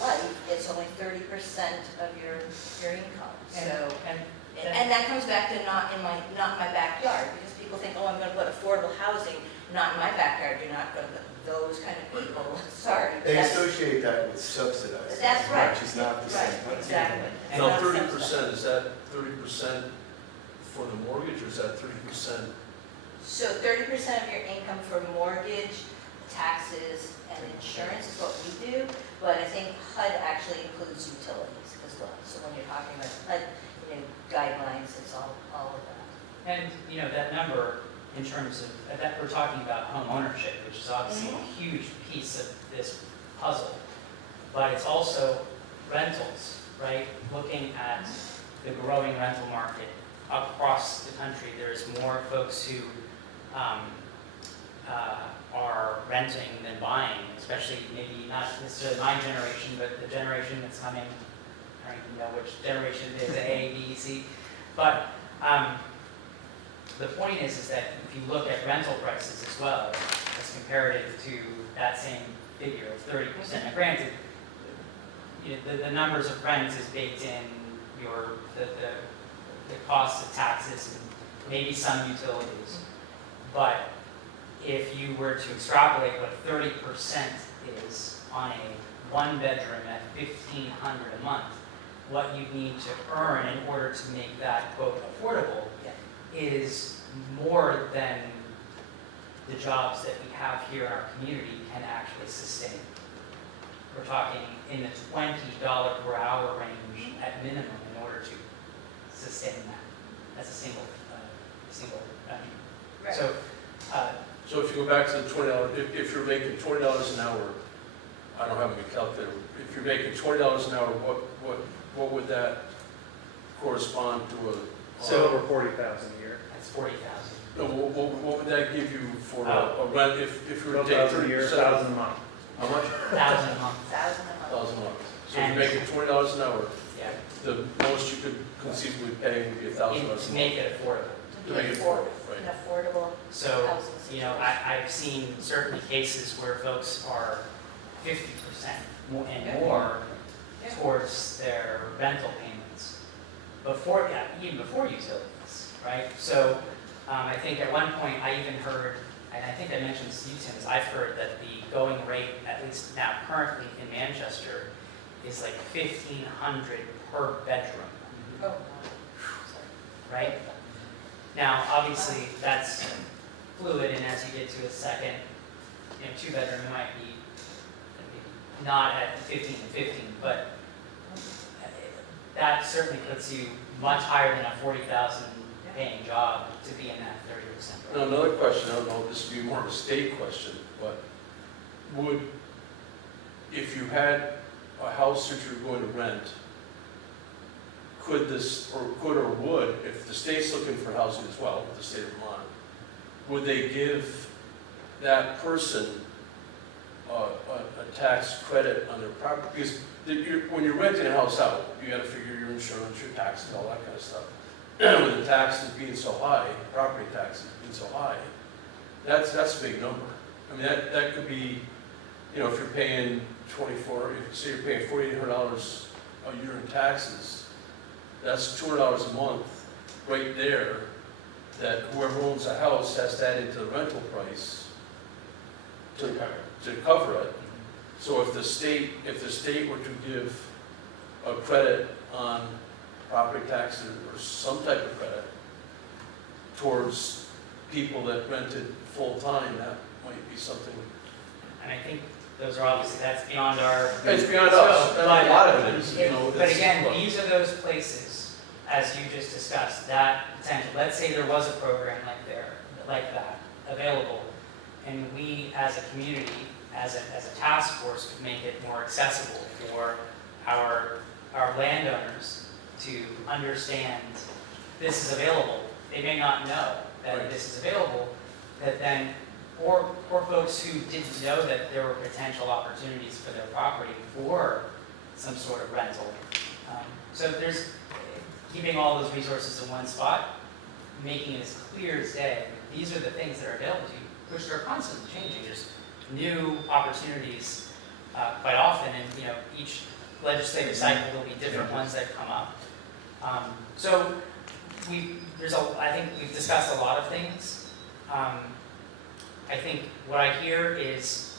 life, it's only 30% of your income. So, and that comes back to not in my backyard, because people think, oh, I'm gonna put affordable housing, not in my backyard, you're not gonna put those kind of people, sorry. They that's- associate that with subsidized, That's right. which is not the Right, same. exactly. It's Now, not 30%, is that 30% for the mortgage, or is that 30%? So 30% of your income for mortgage, taxes, and insurance is what we do, but I think HUD actually includes utilities as well. So when you're talking about HUD, guidelines, it's all of that. And, that number, in terms of, that we're talking about home ownership, which is obviously a huge piece of this puzzle, but it's also rentals, right? Looking at the growing rental market across the country, there's more folks who are renting than buying, especially maybe not necessarily my generation, but the generation that's coming. I don't even know which generation it is, A, B, C. But the point is that if you look at rental prices as well, as comparative to that same figure of 30%. Now granted, the numbers of rent is baked in the cost of taxes and maybe some utilities. But if you were to extrapolate what 30% is on a one bedroom at $1,500 a month, what you need to earn in order to make that quote affordable is more than the jobs that we have here in our community can actually sustain. We're talking in the $20 per hour range at minimum in order to sustain that as a single. Right. So if you go back to the $20, if you're making $20 an hour, I don't have a calculator. If you're making $20 an hour, what would that correspond to a? So over 40,000 a year. That's 40,000. No, what would that give you for Oh. a rent if you were to take 12,000 a year, 30%? 1,000 a month. How much? 1,000 a month. 1,000 a month. 1,000 a month. So if And- you're making $20 an hour, Yeah. the most you could conceivably pay would be $1,000 a month. To make it affordable. To To make be it affordable, right. an affordable So, housing you know, situation. I've seen certainly cases where folks are 50% and more Yeah. towards their rental payments before, even before utilities, right? So I think at one point I even heard, and I think I mentioned this to you, Tim, is I've heard that the going rate, at least now currently in Manchester, is like $1,500 per bedroom, Oh, no. right? Now, obviously, that's fluid, and as you get to a second, two-bedroom, it might be not at 15 and 15, but that certainly puts you much higher than a 40,000 paying job to be in that 30% Now, range. another question, I don't know if this would be more of a state question, but if you had a house that you're going to rent, could or would, if the state's looking for housing as well, the state of Vermont, would they give that person a tax credit on their property? Because when you're renting a house out, you gotta figure your insurance, your taxes, all that kind of stuff. With the taxes being so high, property taxes being so high, that's a big number. I mean, that could be, if you're paying say you're paying $4,800 a year in taxes, that's $200 a month right there that whoever owns the house has to add into the rental price to cover it. So if the state were to give a credit on property taxes or some type of credit towards people that rented full-time, that might be something. And I think those are obviously, that's beyond our. It's beyond us, scope, a lot of it is, But it's- again, these are those places, as you just discussed, that potential, let's say there was a program like that, available, and we as a community, as a task force, could make it more accessible for our landowners to understand this is available. They may not know that Right. this is available, that then, or folks who didn't know that there were potential opportunities for their property for some sort of rental. So there's, keeping all those resources in one spot, making it as clear as day, these are the things that are available to you, which are constantly changing. There's new opportunities quite often, and each legislative cycle will be different ones that come up. So I think we've discussed a lot of things. I think what I hear is,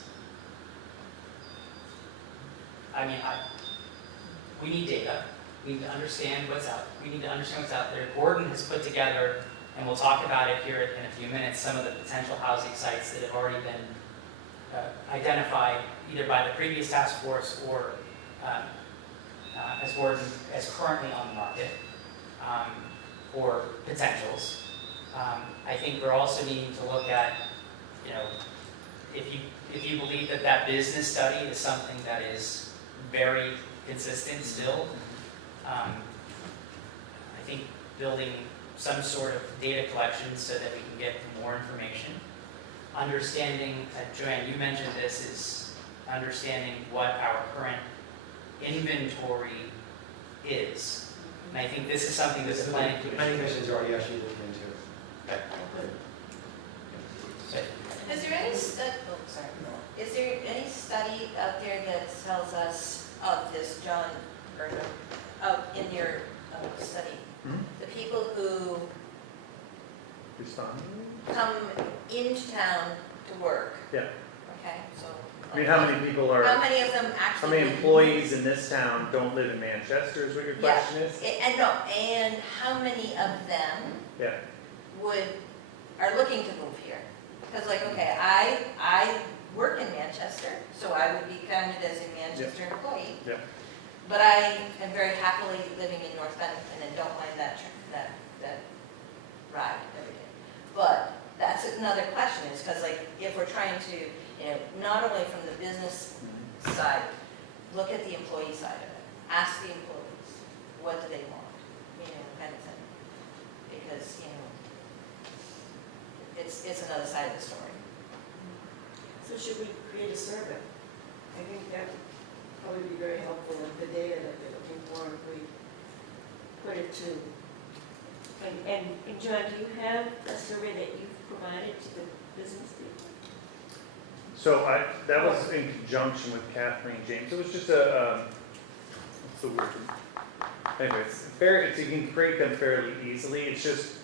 we need data. We need to understand what's out. We need to understand what's out there. Gordon has put together, and we'll talk about it here in a few minutes, some of the potential housing sites that have already been identified either by the previous task force or as Gordon as currently on the market, or potentials. I think we're also needing to look at, if you believe that business study is something that is very consistent still, I think building some sort of data collection so that we can get more information. understanding, Joanne, you mentioned this, is understanding what our current inventory is. And I think this is something that the planning The commission. planning commission's already actually looking into. Is there any is there any study out there that tells us of this, John Burnham, in your study? Hmm? The people who Respond? come into town to work, Yeah. okay, so. I mean, how many people How are, many of them how actually? many live in- employees in this town don't live in Manchester is what your Yeah. question is? And no, and how many of them Yeah. are looking to move here? Because like, okay, I work in Manchester, so I would be counted as a Manchester employee. Yeah. But I am very happily living in North Bennington and don't mind that ride every day. But that's another question, is because like, if we're trying to, not only from the business side, look at the employee side of it. Ask the employees, what do they want, kind of thing. Because, it's another side of the story. So should we create a survey? I think that would probably be very helpful with the data that they're looking for if we put it to. And John, do you have a survey that you've provided to the business people? So that was in conjunction with Kathleen James. It was just what's the word? Anyway, you can create them fairly easily. It's just,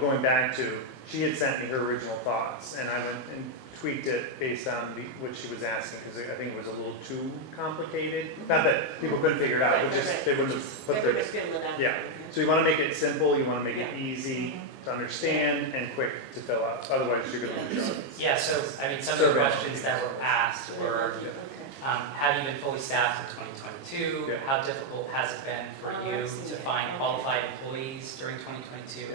going back to, she had sent me her original thoughts, and I went and tweaked it based on what she was asking, because I think it was a little too complicated. Not that people couldn't figure it out, but just, they wouldn't have put Everybody their, fill it out. yeah. So you want to make it simple, you want to make it easy to understand and quick to fill out, otherwise you're going to lose. Yeah, so, I mean, some of the Survey. questions that were asked were, Okay. have you been fully staffed in 2022? Yeah. How difficult has it been for Oh, you I've seen to that. find Okay. qualified employees during 2022?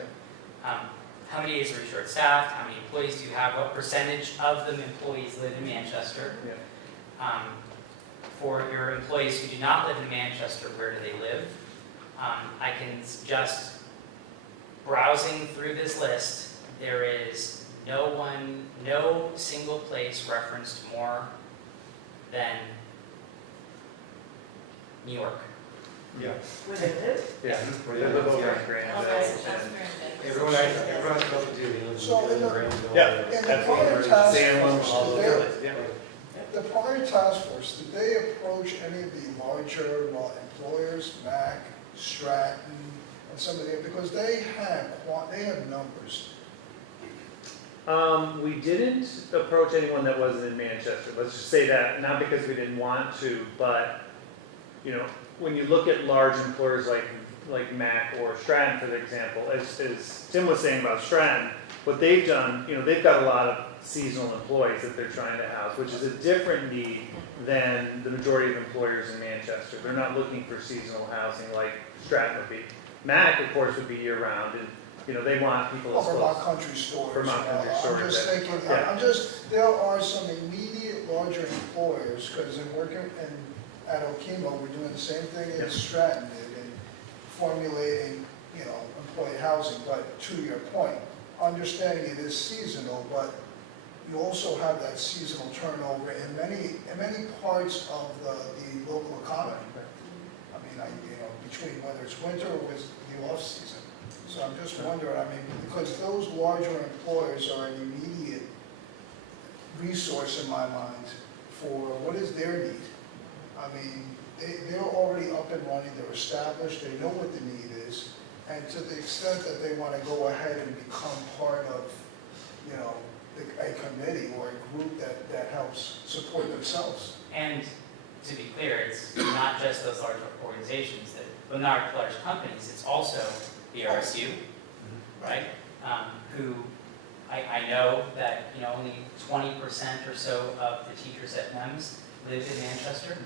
How many days are you short-staffed? How many employees do you have? What percentage of the employees live in Manchester? Yeah. For your employees who do not live in Manchester, where do they live? I can just, browsing through this list, there is no single place referenced more than New York. Yeah. Where they live? Yeah. Where They they live live, over yeah. in Grand Okay. Rapids That's and- very good. Everyone I've spoken to, they live So in in the- Granville. Yeah. In the That's prior what task San force, Juan, all did over they- it, yeah. the prior task force, did they approach any of the larger employers, Mac, Stratton, and some of the, because they have numbers. We didn't approach anyone that wasn't in Manchester, let's just say that, not because we didn't want to, but, when you look at large employers like Mac or Stratton, for example, as Tim was saying about Stratton, what they've done, they've got a lot of seasonal employees that they're trying to house, which is a different need than the majority of employers in Manchester. They're not looking for seasonal housing like Stratton would be. Mac, of course, would be year-round, and, they want people as Vermont close. Country Stores. Vermont Country I'm Stores, just that- thinking, yeah. there are some immediate larger employers, because in working at Okemo, we're doing the same thing Yeah. as Stratton did in formulating, employee housing. But to your point, understanding it is seasonal, but you also have that seasonal turnover in many parts of the local economy. I mean, between whether it's winter or it's the off-season. So I'm just wondering, because those larger employers are an immediate resource in my mind for what is their need. They're already up and running, they're established, they know what the need is, and to the extent that they want to go ahead and become part of, a committee or a group that helps support themselves. And to be clear, it's not just those large organizations, but not large companies, it's also the RSU, right? Who, I know that, only 20% or so of the teachers at NEMS live in Manchester.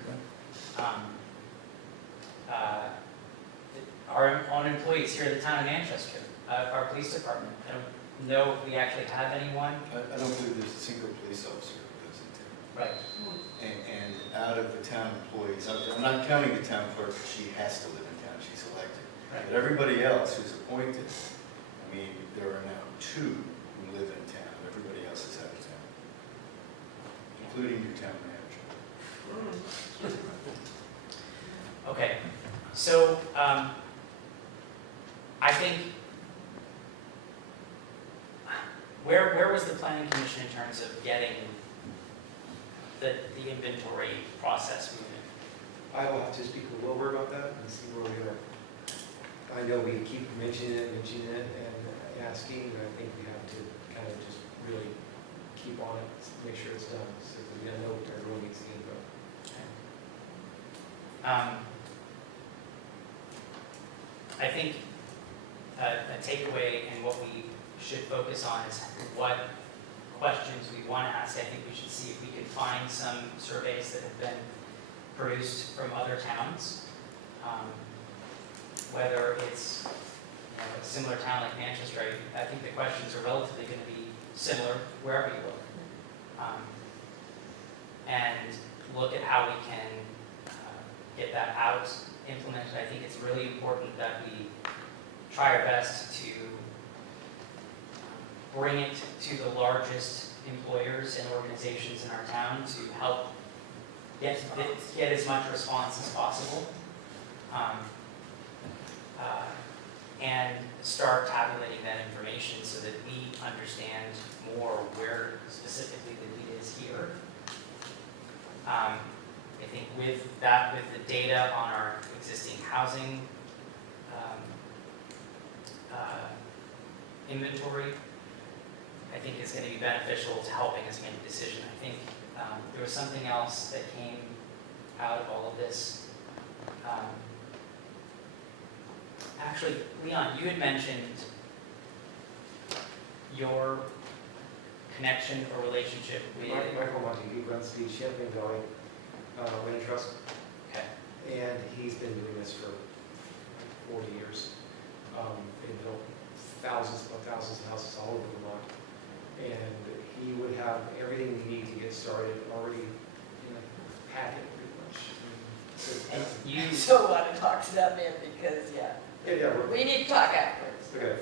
Our own employees here at the town of Manchester, our police department, I don't know if we actually have anyone. I don't believe there's a single police officer who lives in town. Right. And out of the town employees, I'm not counting the town clerk, she has to live in town, she's elected. Right. But everybody else who's appointed, there are now 2 who live in town, everybody else is out of town. including your town manager. Okay, so, I think, where was the planning commission in terms of getting the inventory process moving? I will have to speak with Wilbur about that and see where we are. I know we keep mentioning it and asking, but I think we have to kind of just really keep on it, make sure it's done, so that we know everyone needs the info. I think a takeaway and what we should focus on is what questions we want to ask. I think we should see if we can find some surveys that have been produced from other towns. Whether it's a similar town like Manchester, I think the questions are relatively going to be similar wherever you look. And look at how we can get that out, implemented. I think it's really important that we try our best to bring it to the largest employers and organizations in our town to help get as much response as possible. And start tabulating that information so that we understand more where specifically the need is here. I think with the data on our existing housing inventory, I think it's going to be beneficial to helping us make a decision. I think there was something else that came out of all of this. Actually, Leon, you had mentioned your connection or relationship with... Michael Monty, he runs the Champlain Valley Land Trust, Okay. and he's been doing this for 40 years. They built thousands of houses all over Vermont, and he would have everything we need to get started already in a packet, pretty much. And you, So want to talk to that man because, yeah, Yeah, we need to talk afterwards. okay.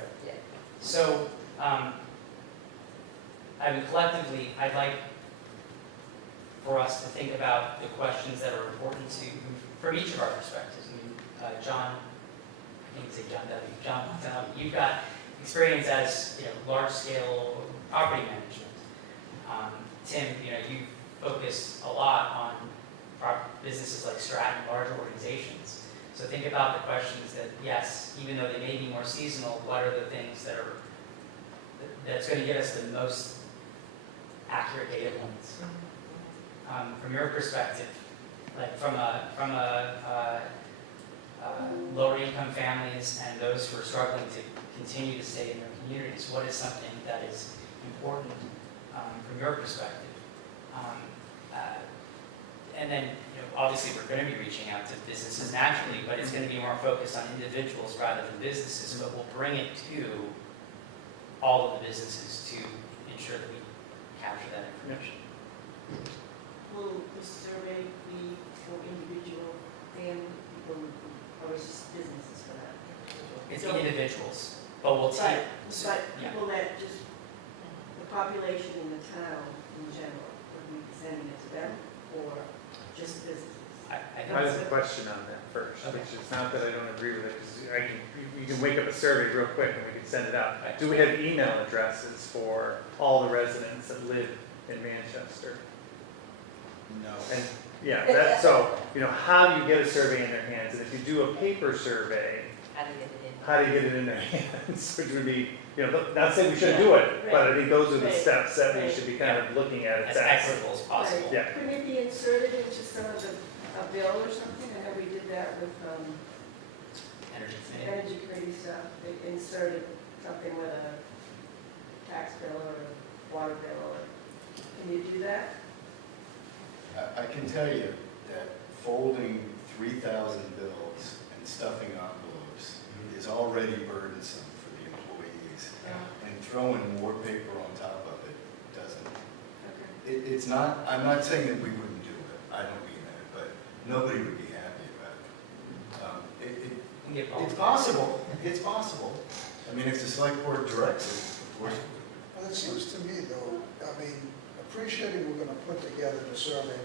so, I mean, collectively, I'd like for us to think about the questions that are important to, from each of our perspectives. I mean, John, I think it's a John W. John, you've got experience as, large-scale property management. Tim, you focus a lot on businesses like Stratton, large organizations. So think about the questions that, yes, even though they may be more seasonal, what are the things that's going to give us the most accurate data points? From your perspective, like from lower income families and those who are struggling to continue to stay in their communities, what is something that is important from your perspective? And then, obviously we're going to be reaching out to businesses naturally, but it's going to be more focused on individuals rather than businesses, but we'll bring it to all of the businesses to ensure that we capture that information. Will the survey be for individual and people, or is it just businesses for that? It's individuals, but we'll take, But yeah. people that just, the population in the town in general, would we be sending it to them or just businesses? I I think have a question on that first, Okay. which is not that I don't agree with it, because you can wake up a survey real quick and we can send it out. Right. Do we have email addresses for all the residents that live in Manchester? No. And, yeah, so, how do you get a survey in their hands? And if you do a paper survey, How to get it in. how do you get it in their hands? Which would be, not saying we shouldn't do it, but I think those are the Right. steps that we Right. should be kind of looking at. as equitable as possible. Yeah. Couldn't it be inserted into some of a bill or something? I know we did that with Energy committee. energy committee stuff. They inserted something with a tax bill or a water bill. Can you do that? I can tell you that folding 3,000 bills and stuffing envelopes is already burdensome for the employees. And throwing more paper on top of it doesn't. Okay. It's not, I'm not saying that we wouldn't do it, I don't mean that, but nobody would be happy about it. We get It's possible, it's possible. I mean, if the select board directs it, of course. Well, it seems to me though, a appreciating we're gonna put together the survey,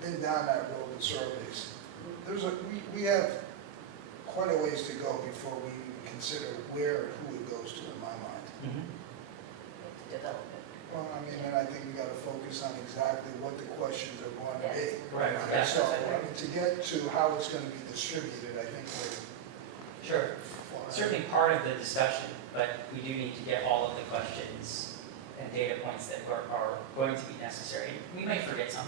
been down that road with surveys. We have quite a ways to go before we consider where and who it goes to, in my mind. To develop it. Well, I mean, and I think we gotta focus on exactly what the questions are going to be. Right, And yeah. so, I mean, to get to how it's gonna be distributed, I think we're. Sure. Certainly part of the discussion, but we do need to get all of the questions and data points that are going to be necessary. We may forget some.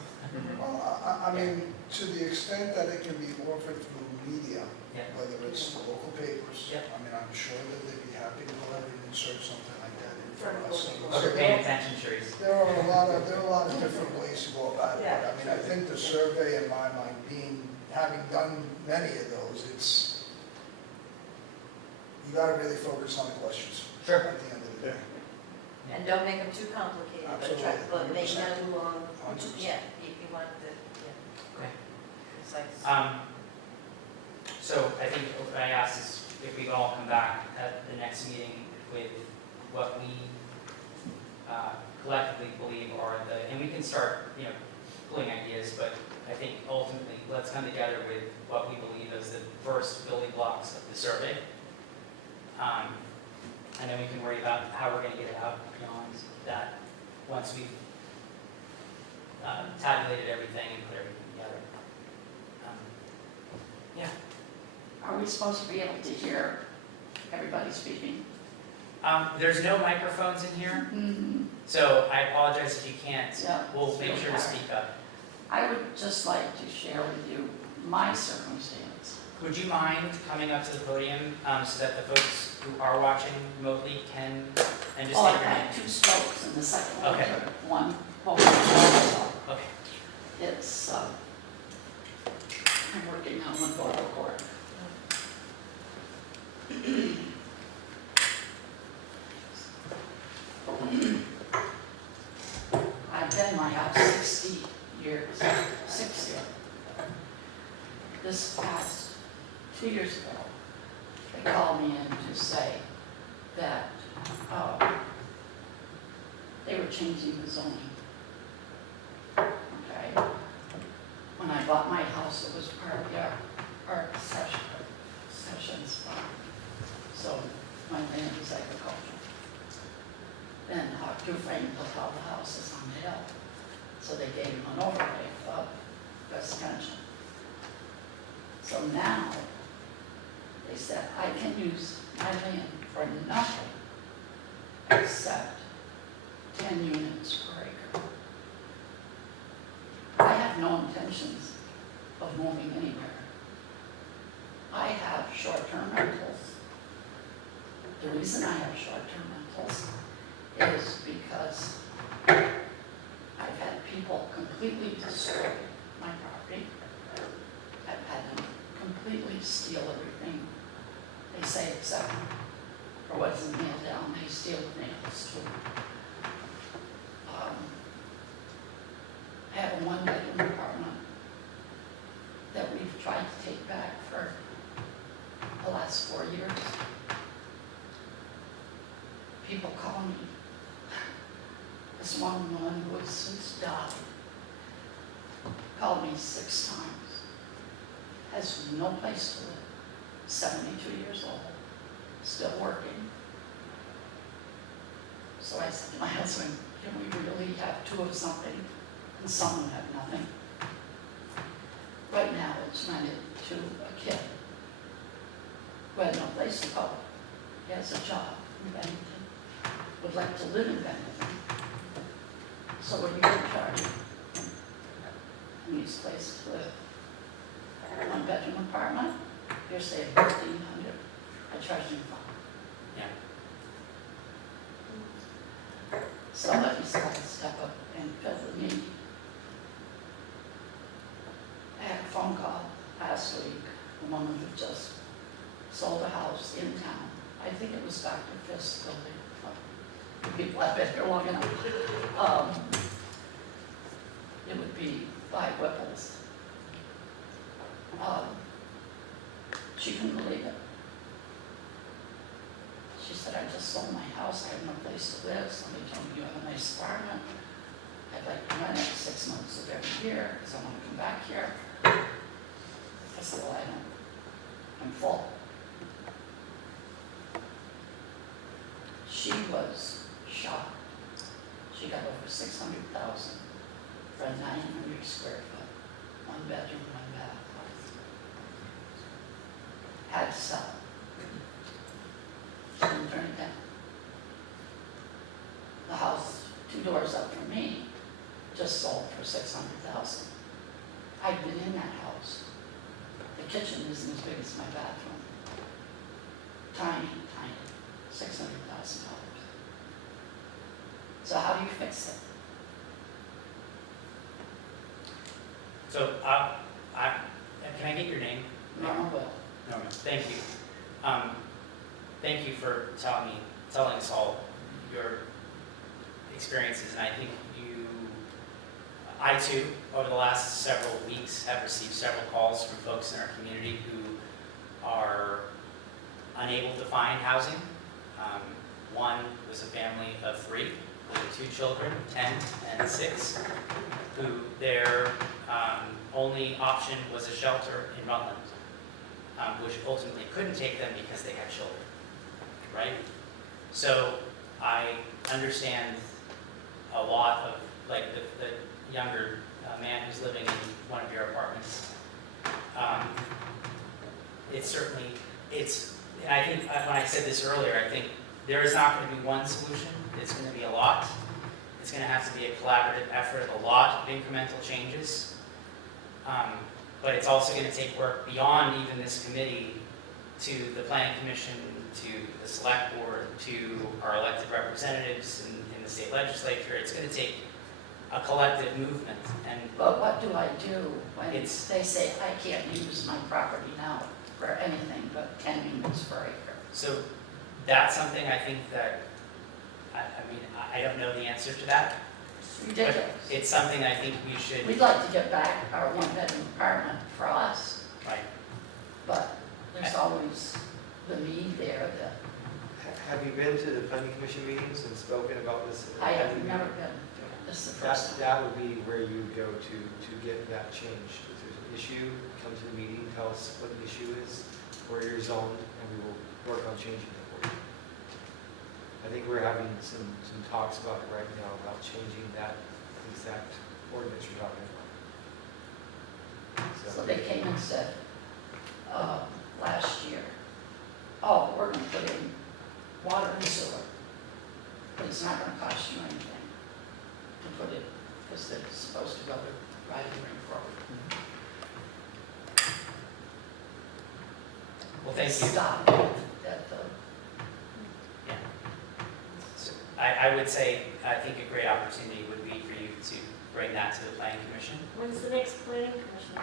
Well, I mean, to the extent that it can be offered through media, Yeah. whether it's the local papers. Yeah. I mean, I'm sure that they'd be happy to go ahead and insert something like that in for From us. local. Or paying attention, Sharice. There are a lot of different ways to go about it, but I mean, I think the survey in my mind having done many of those, you gotta really focus on the questions. Sure. At the end of the day. And don't make them too complicated, but try, but make them, 100%. yeah, you want the, yeah. Okay. Concise. So I think what I asked is if we all come back at the next meeting with what we collectively believe are and we can start, pulling ideas, but I think ultimately, let's come together with what we believe is the first building blocks of the survey. And then we can worry about how we're gonna get it out beyond that, once we've tabulated everything and put everything together. Yeah. Are we supposed to be able to hear everybody speaking? There's no microphones in here, Mm-hmm. so I apologize if you can't. Yeah. We'll make sure to speak up. I would just like to share with you my circumstance. Would you mind coming up to the podium so that the folks who are watching remotely can, and just Oh, I've state your name? had 2 strokes and the second one, Okay. one vocal. Okay. It's, I'm working on one vocal cord. I've been in my house 60 years, 60. This past 2 years ago, they called me in to say that they were changing the zoning. Okay? When I bought my house, it was part of the Art Sessions Farm. So my land is agricultural. Then Dufresne built all the houses on the hill. So they gave him an overlay of residential. So now, they said, I can use my land for nothing except 10 units per acre. I have no intentions of moving anywhere. I have short-term rentals. The reason I have short-term rentals is because I've had people completely destroy my property. I've had them completely steal everything. They say except for what's in the nail down, they steal the nails too. I have a 1-bedroom apartment that we've tried to take back for the last 4 years. People call me. This one woman who has since died called me 6 times. Has no place to live, 72 years old, still working. So I said to my husband, can we really have 2 of something and someone have nothing? Right now it's rented to a kid who had no place to go. He has a job in Bennington, would like to live in Bennington. So what are you going to charge him? He needs a place to live. 1-bedroom apartment, you're saying $1,500. I charge him $500. Yeah. Somebody's got to step up and fill the need. I had a phone call last week, a woman who just sold a house in town. I think it was Dr. Fisk's building. People have been here long enough. It would be by Whipples. She couldn't believe it. She said, I just sold my house, I have no place to live, somebody told me you have a nice apartment. I I'd like to rent it 6 months of every year, because I want to come back here. I said, well, I don't, I'm full. She was shocked. She got over 600,000 for a 900 square foot, 1 bedroom, 1 bath house. Had to sell. She didn't turn it down. The house 2 doors up from me just sold for 600,000. I've been in that house. The kitchen isn't as big as my bathroom. Tiny, tiny, $600,000. So how do you fix it? So, can I get your name? Norma will. Norman, thank you. Thank you for telling us all your experiences, and I think I too, over the last several weeks, have received several calls from folks in our community who are unable to find housing. One was a family of 3 with 2 children, 10 and 6, who their only option was a shelter in Rutland, which ultimately couldn't take them because they had children, right? So I understand a lot of, like, the younger man who's living in one of your apartments. I think when I said this earlier, I think there is not going to be one solution. It's going to be a lot. It's going to have to be a collaborative effort, a lot of incremental changes. But it's also going to take work beyond even this committee to the Planning Commission, to the Select Board, to our elected representatives in the state legislature. It's going to take a collective movement. And But what do I do when they It's- say I can't use my property now for anything but 10 units per acre? so that's something I think that, I don't know the answer to that. It's But ridiculous. it's something I think we should, We'd like to get back our 1-bedroom apartment for us, right, but there's always the need there that Have you been to the planning commission meetings and spoken about this? I have never been. This is the first time. That would be where you would go to get that changed. If there's an issue, come to the meeting, tell us what the issue is, where you're zoned, and we will work on changing it for you. I think we're having some talks about it right now, about changing that exact ordinance you're talking about. So they came and said, last year, oh, we're gonna put in water and sewer. But it's not gonna cost you anything to put it, because it's supposed to go to Riding Ring Road. well, thank you. Stop at the, Yeah. So I would say, I think a great opportunity would be for you to bring that to the Planning Commission. When's the next planning commission?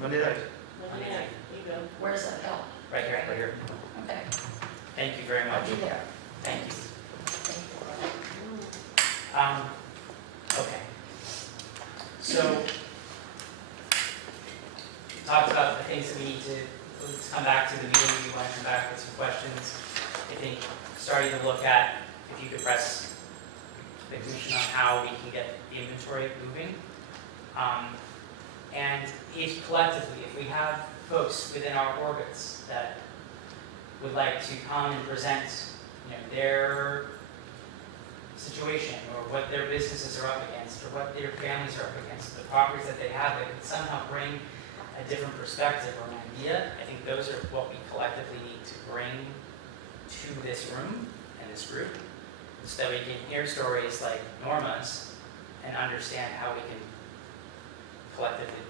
Monday night. Monday night, there you go. where's that held? Right here, right here. Okay, Thank you very I'll much. be there. Thank you. Thank you. Okay. So, talked about the things that we need to, let's come back to the meeting, we want to come back with some questions. I think starting to look at, if you could press the commission on how we can get the inventory moving. And if collectively, if we have folks within our orbits that would like to come and present, their situation, or what their businesses are up against, or what their families are up against, the properties that they have, that could somehow bring a different perspective or an idea, I think those are what we collectively need to bring to this room and this group, so that we can hear stories like Norma's and understand how we can collectively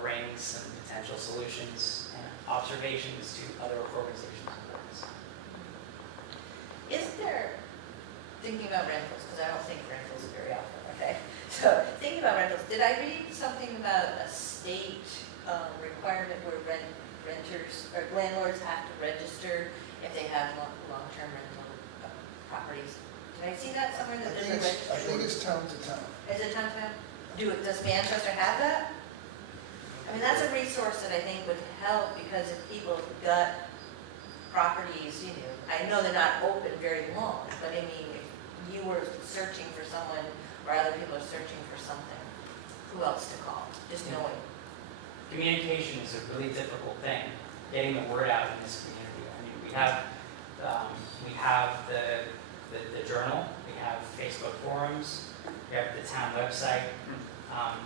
bring some potential solutions and observations to other organizations and boards. Is there, thinking about rentals, because I don't think rentals very often, okay? So, thinking about rentals, did I read something about a state requirement where renters, or landlords have to register if they have long-term rental properties? Did I see that somewhere, that there's a registry? I think it's town to town. Is it time to have, does Manchester have that? I mean, that's a resource that I think would help, because if people have got properties, I know they're not open very long, but I mean, if you were searching for someone or other people are searching for something, who else to call, just knowing. Communication is a really difficult thing, getting the word out in this community. I mean, we have the journal, we have Facebook forums, we have the town website,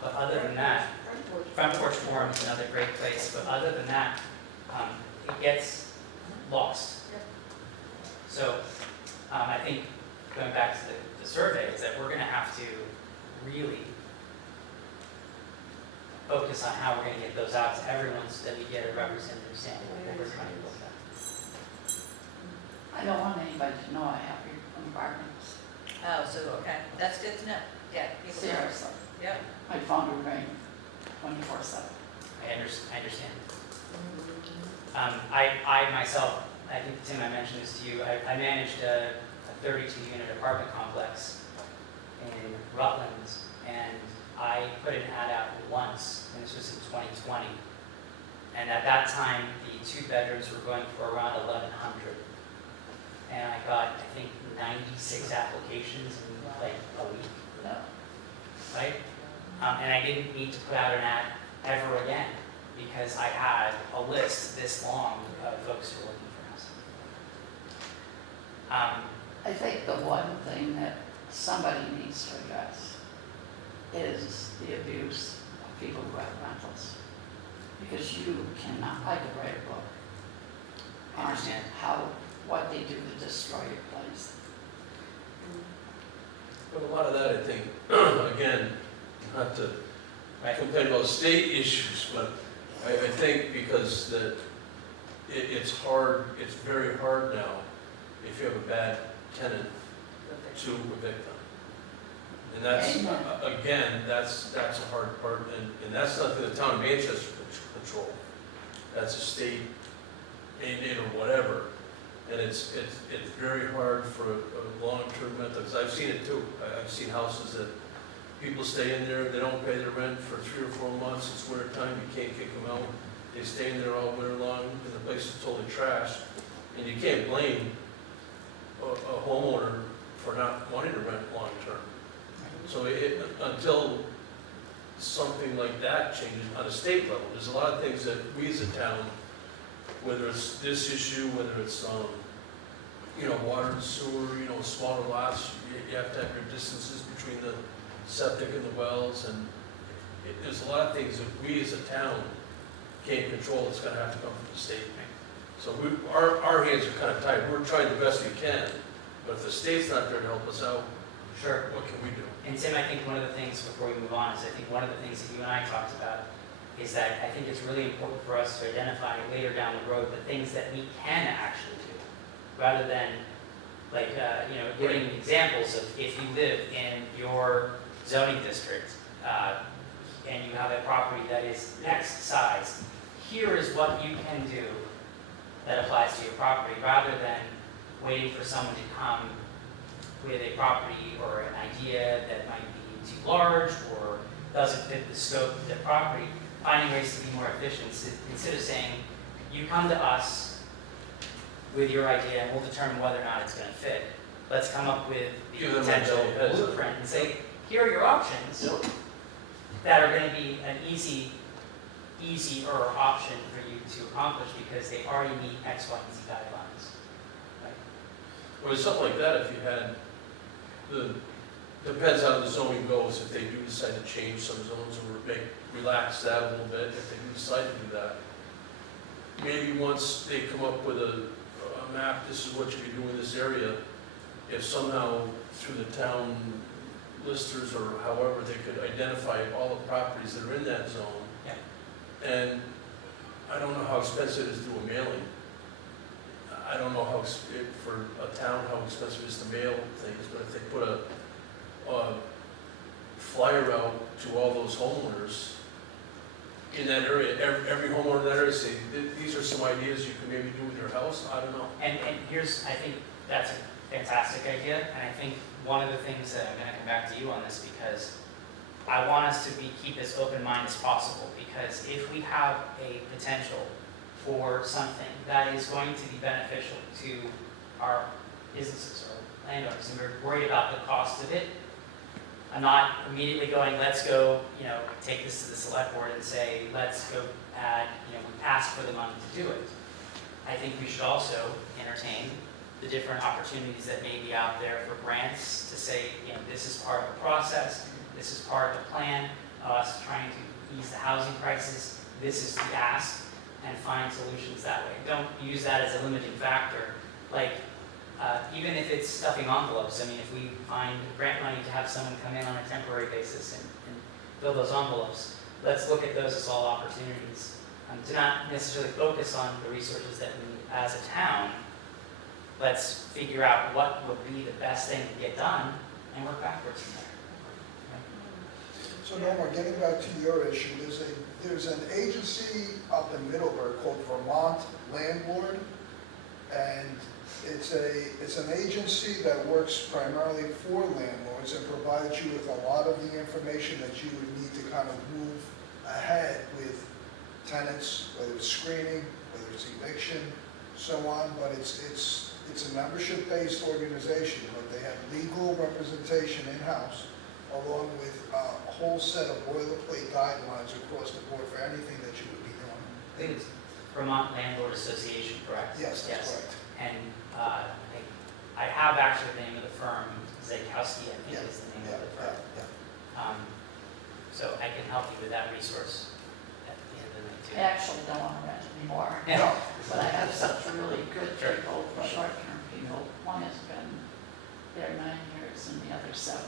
but other than that, Front Porch Forum is another great place, but other than that, it gets lost. So, I think, going back to the survey, is that we're gonna have to really focus on how we're gonna get those out to everyone so that we get a representative sample of what we're trying to look at. I don't want anybody to know I have your environments. Oh, so, okay, that's good to know, yeah. people know. Seriously, Yep. my phone will ring 24/7. I understand. I myself, I think, Tim, I mentioned this to you, I managed a 32-unit apartment complex in Rutland, and I put an ad out once, and this was in 2020. And at that time, the 2 bedrooms were going for around 1,100. And I got, I think, 96 applications in like a week, No. right? And I didn't need to put out an ad ever again, because I had a list this long of folks who were looking for housing. I think the one thing that somebody needs to address is the abuse of people who have rentals. Because you cannot, I could write a book I on understand. what they do to destroy your place. But a lot of that, I think, again, not to Right. complain about state issues, but I think because it's hard, it's very hard now if you have a bad tenant to evict them. And that's, Amen. again, that's a hard part, and that's nothing the town of Manchester can control. That's a state mandate or whatever. And it's very hard for a long-term rental, because I've seen it too. I've seen houses that people stay in there, they don't pay their rent for 3 or 4 months, it's winter time, you can't kick them out. They stay in there all winter long, and the place is totally trashed. And you can't blame a homeowner for not wanting to rent long-term. So until something like that changes on a state level, there's a lot of things that we as a town, whether it's this issue, whether it's, water and sewer, smaller lots, you have to have your distances between the septic and the wells, and there's a lot of things that we as a town can't control, it's gonna have to come from the state. So our hands are kind of tied, we're trying the best we can, but if the state's not there to help us out, Sure. what can we do? And Tim, I think one of the things, before we move on, is I think one of the things that you and I talked about is that I think it's really important for us to identify later down the road the things that we can actually do, rather than giving examples of if you live in your zoning district and you have a property that is X size, here is what you can do that applies to your property, rather than waiting for someone to come with a property or an idea that might be too large or doesn't fit the scope of the property, finding ways to be more efficient. Instead of saying, you come to us with your idea and we'll determine whether or not it's going to fit, let's come up with the Give them potential an idea. blueprint and say, here are your options that are going to be an easier option for you to accomplish because they already meet X, Y, and Z guidelines. Well, something like that, if you had depends how the zoning goes, if they do decide to change some zones or relax that a little bit, if they do decide to do that. Maybe once they come up with a map, this is what you can do in this area, if somehow through the town listers or however, they could identify all the properties that are in that zone. Yeah. And I don't know how expensive it is to do a mailing. I don't know how, for a town, how expensive it is to mail things, but if they put a flyer out to all those homeowners in that area, every homeowner in that area say, these are some ideas you can maybe do with your house, I don't know. And here's, I think that's a fantastic idea, and I think one of the things that I'm gonna come back to you on this, because I want us to keep as open mind as possible, because if we have a potential for something that is going to be beneficial to our businesses or landowners, and we're worried about the cost of it, I'm not immediately going, let's go, take this to the select board and say, let's go add, we ask for the money to do it. I think we should also entertain the different opportunities that may be out there for grants to say, this is part of the process, this is part of the plan of us trying to ease the housing crisis, this is the ask, and find solutions that way. Don't use that as a limiting factor. Like, even if it's stuffing envelopes, if we find grant money to have someone come in on a temporary basis and fill those envelopes, let's look at those as all opportunities. To not necessarily focus on the resources that we need as a town, let's figure out what would be the best thing to get done and work backwards from there. So Norma, getting back to your issue, there's an agency up in Middleburg called Vermont Landlord, and it's an agency that works primarily for landlords and provides you with a lot of the information that you would need to kind of move ahead with tenants, whether it's screening, whether it's eviction, so on, but it's a membership-based organization, but they have legal representation in-house, along with a whole set of boilerplate guidelines across the board for anything that you would be doing. I think it's Vermont Landlord Association, correct? Yes, that's correct. And I have actually the name of the firm, Zakowski, I think Yeah, is the name yeah, of the firm. yeah. So I can help you with that resource at the end of the night too. I actually don't want to rent anymore. Yeah. But I have such really good Sure. people, short-term people. One has been there 9 years and the other 7.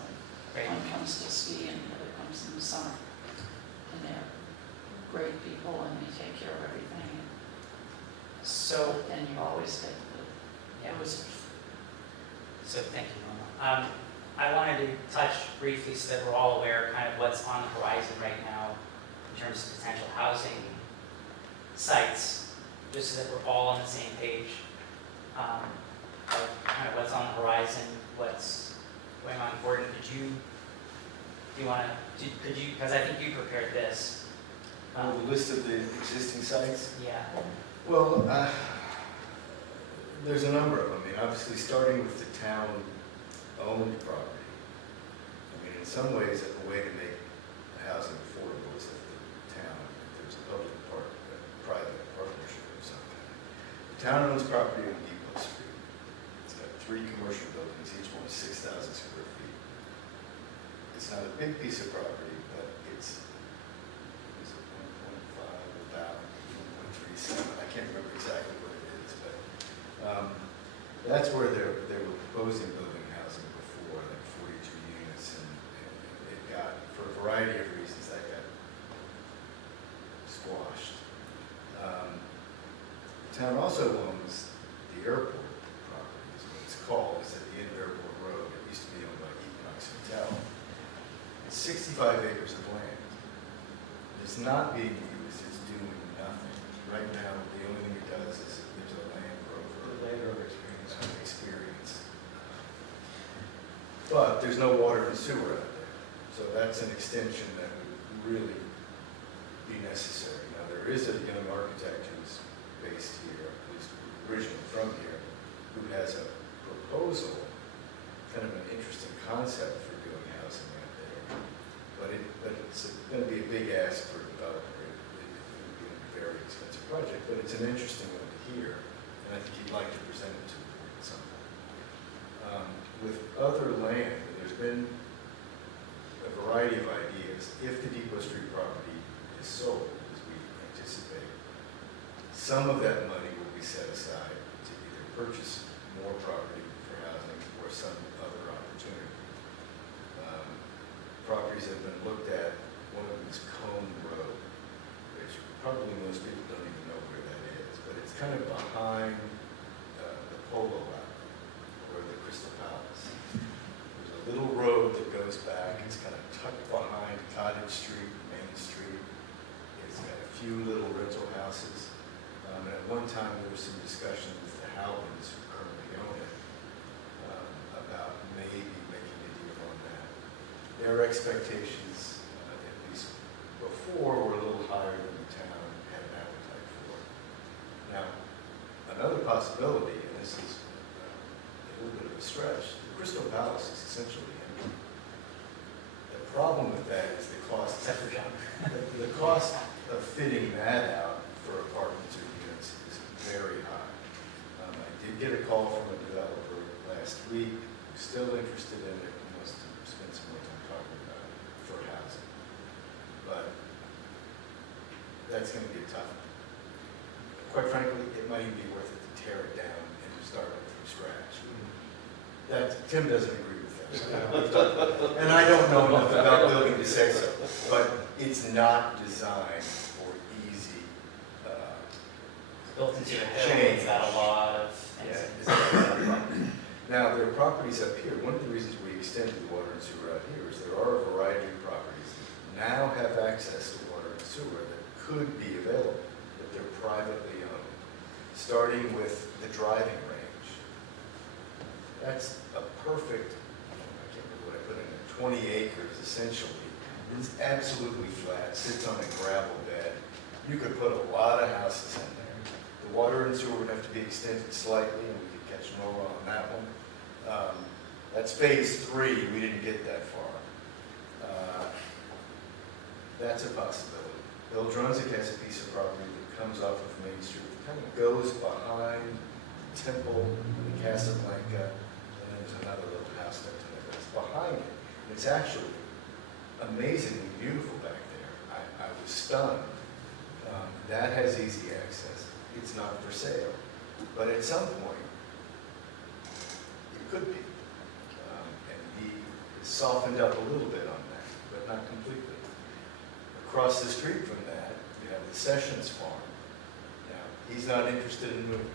Great. One comes to ski and the other comes in the summer. And they're great people and they take care of everything. So, And you always get yeah. the losers. So thank you, Norma. I wanted to touch briefly so that we're all aware kind of what's on the horizon right now in terms of potential housing sites, just so that we're all on the same page. Of kind of what's on the horizon, what's going on. Gordon, could you because I think you prepared this. The list of the existing sites? Yeah. Well, there's a number of them. Obviously, starting with the town-owned property. In some ways, a way to make housing affordable is if the town, if there's a private partnership of some kind. The town owns property on Depot Street. It's got 3 commercial buildings, each one is 6,000 square feet. It's not a big piece of property, but it's 1.5, about 1.37. I can't remember exactly what it is, but that's where they were proposing building housing before, like 42 units, and it got, for a variety of reasons, that got squashed. The town also owns the airport property, is what it's called. It's at the end of Airport Road. It used to be owned by Equinox Hotel. It's 65 acres of land. It's not being used, it's doing nothing. Right now, the only thing it does is there's a Land Rover experience. But there's no water and sewer out there. So that's an extension that would really be necessary. Now, there is a young architect who's based here, who's originally from here, who has a proposal, kind of an interesting concept for doing housing out there. But it's going to be a big ask for a developer. It would be a very expensive project, but it's an interesting one to hear, and I think he'd like to present it to the board at some point. With other land, there's been a variety of ideas. If the Depot Street property is sold, as we anticipate, some of that money will be set aside to either purchase more property for housing or some other opportunity. Properties have been looked at. One of them is Cone Road, which probably most people don't even know where that is, but it's kind of behind the Polo Outlet or the Crystal Palace. There's a little road that goes back. It's kind of tucked behind Cottage Street, Main Street. It's got a few little rental houses. And at one time, there was some discussion with the Howlands, who currently own it, about maybe making a deal on that. Their expectations, at least before, were a little higher than the town had an appetite for. Now, another possibility, and this is a little bit of a stretch, the Crystal Palace is essentially empty. problem with that is the cost. Except for John. The cost of fitting that out for apartments or units is very high. I did get a call from a developer last week who's still interested in it and wants to spend some more time talking about it for housing. But that's going to be tough. Quite frankly, it might even be worth it to tear it down and start it from scratch. Tim doesn't agree with that. And I don't know enough about building to say so, but it's not designed for easy, Built into a hill, Change. it's got a lot of yeah. things. Now, there are properties up here. One of the reasons we extended the water and sewer out here is there are a variety of properties that now have access to water and sewer that could be available, but they're privately owned, starting with the driving range. That's a perfect, I can't remember what I put in there, 20 acres essentially. It's absolutely flat, sits on a gravel bed. You could put a lot of houses in there. The water and sewer would have to be extended slightly, and we could catch Nora on that one. That's phase 3, we didn't get that far. That's a possibility. Bill Drunzik has a piece of property that comes off of Main Street, kind of goes behind Temple and Casablanca, and then there's another little house next to it that's behind it. And it's actually amazingly beautiful back there. I was stunned. That has easy access. It's not for sale. But at some point, it could be. And he has softened up a little bit on that, but not completely. Across the street from that, you have the Sessions Farm. Now, he's not interested in moving.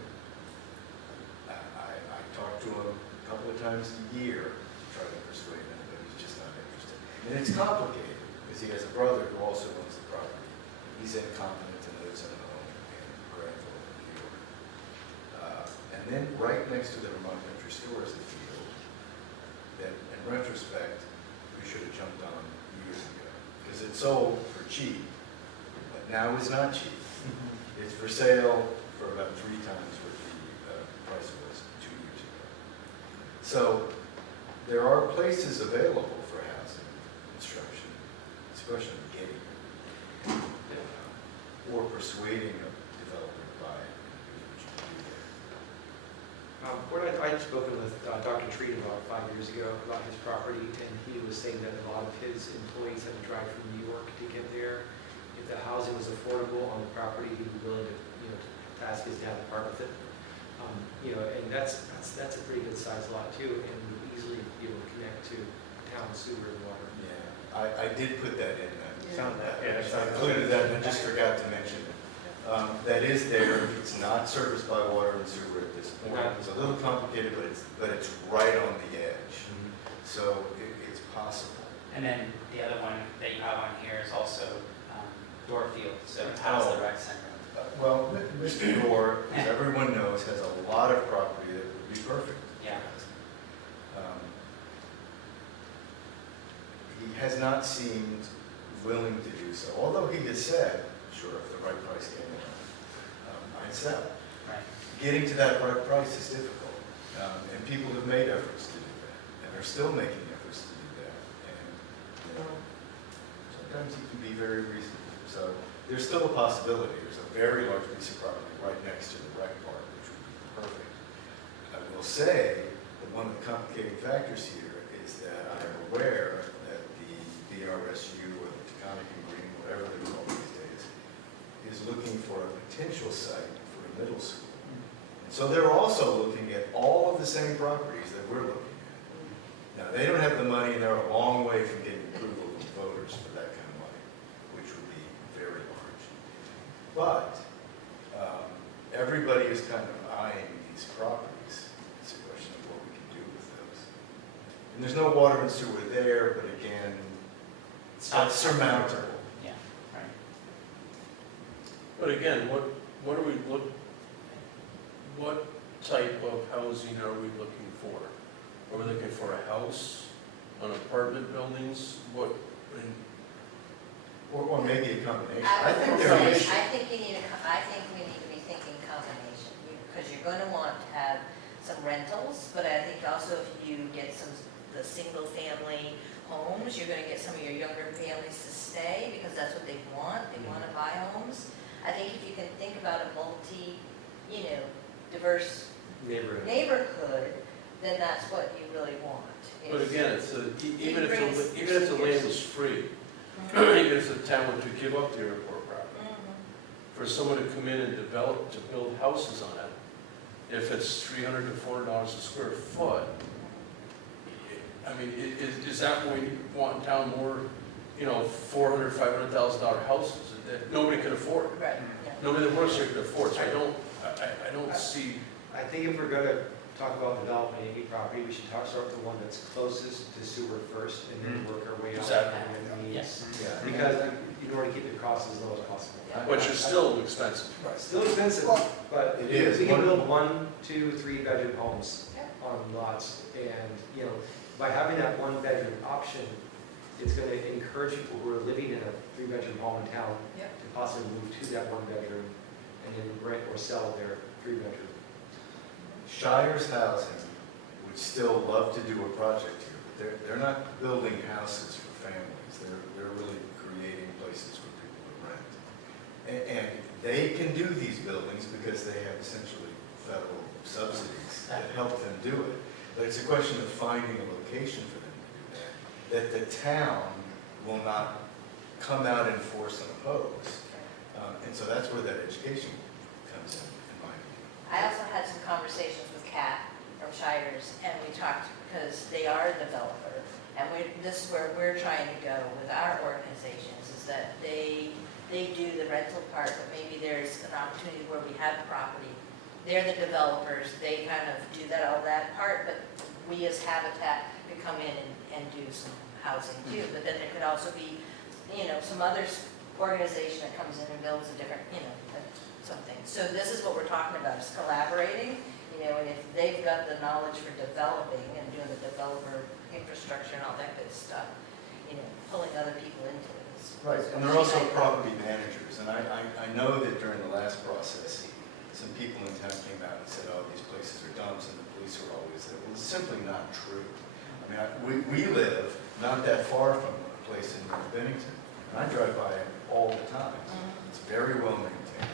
I talk to him a couple of times a year to try to persuade him, but he's just not interested. And it's complicated, because he has a brother who also owns the property. He's incompetent and lives in a home in Granville, New York. And then right next to the Vermont Country Store is a field that, in retrospect, we should have jumped on years ago. Because it sold for cheap, but now it's not cheap. It's for sale for about 3 times what the price was 2 years ago. So there are places available for housing, construction. It's a question of getting it. Or persuading a developer to buy it. I had spoken with Dr. Treat about 5 years ago about his property, and he was saying that a lot of his employees had to drive from New York to get there. If the housing was affordable on the property, he'd be willing to, to ask his dad to part with it. And that's a pretty good sized lot too, and would easily be able to connect to town sewer and water. Yeah, I did put that in there. Sound that, yeah, I sound included that, and I just forgot to mention it. That is there, it's not serviced by water and sewer at this point. It's a little complicated, but it's right on the edge. So it's possible. And then the other one that you have on here is also Dorfield, so how's the rec center? Well, Mr. Gore, as everyone knows, has a lot of property that would be perfect. Yeah. He has not seemed willing to do so, although he has said, sure, if the right price came along, I'd sell. Right. Getting to that right price is difficult, and people have made efforts to do that, and are still making efforts to do that. And, sometimes he can be very reasonable. So there's still a possibility. There's a very large piece of property right next to the rec park, which would be perfect. I will say that one of the complicating factors here is that I'm aware that the BRSU or the Taconic Green, whatever they're called these days, is looking for a potential site for a middle school. And so they're also looking at all of the same properties that we're looking at. Now, they don't have the money, and they're a long way from getting approval from voters for that kind of money, which would be very large. But everybody is kind of eyeing these properties. It's a question of what we can do with those. And there's no water and sewer there, but again, It's not surmountable. Yeah, right. But again, what type of housing are we looking for? Are we looking for a house, an apartment buildings, what, Or maybe a combination. I think would there say, is. I think we need to be thinking combination, because you're going to want to have some rentals, but I think also if you get some the single-family homes. You're gonna get some of your younger families to stay because that's what they want to buy homes. I think if you can think about a diverse Neighborhood. neighborhood, then that's what you really want. But is- again, even if brings the land was free, even if the town were to give up the airport property, Mhm. for someone to come in and develop, to build houses on it, if it's $300 to $400 a square foot, I mean, is that what we want in town, more, $400,000, $500,000 houses that nobody can afford? Right, yeah. Nobody that works here can afford, so I don't see, I think if we're gonna talk about development of any property, we should start with the one that's closest to sewer first and then work our way out. Exactly. And Yes. Yeah, because in order to keep the costs as low as possible. which is still expensive. Still expensive, but It is. we can build 1, 2, 3-bedroom homes Yeah. on lots. And, by having that 1-bedroom option, it's gonna encourage people who are living in a 3-bedroom home in town Yep. to possibly move to that 1-bedroom and then rent or sell their 3-bedroom. Shire's Housing would still love to do a project here, but they're not building houses for families. They're really creating places for people to rent. And they can do these buildings because they have essentially federal subsidies that help them do it. But it's a question of finding a location for them to do that the town will not come out and force and oppose. And so that's where that education comes in my view. I also had some conversations with Kat from Shires, and we talked, because they are a developer, and this is where we're trying to go with our organizations, is that they do the rental part, but maybe there's an opportunity where we have property. They're the developers, they kind of do all that part, but we as Habitat could come in and do some housing too. But then there could also be, some other organization that comes in and builds a different, something. So this is what we're talking about, is collaborating, and if they've got the knowledge for developing and doing the developer infrastructure and all that good stuff, pulling other people into it. Right, and they're also property managers, and I know that during the last process, some people in town came out and said, oh, these places are dumps, and the police are always there. Well, it's simply not true. I mean, we live not that far from a place in North Bennington, and I drive by it all the time. It's very well maintained.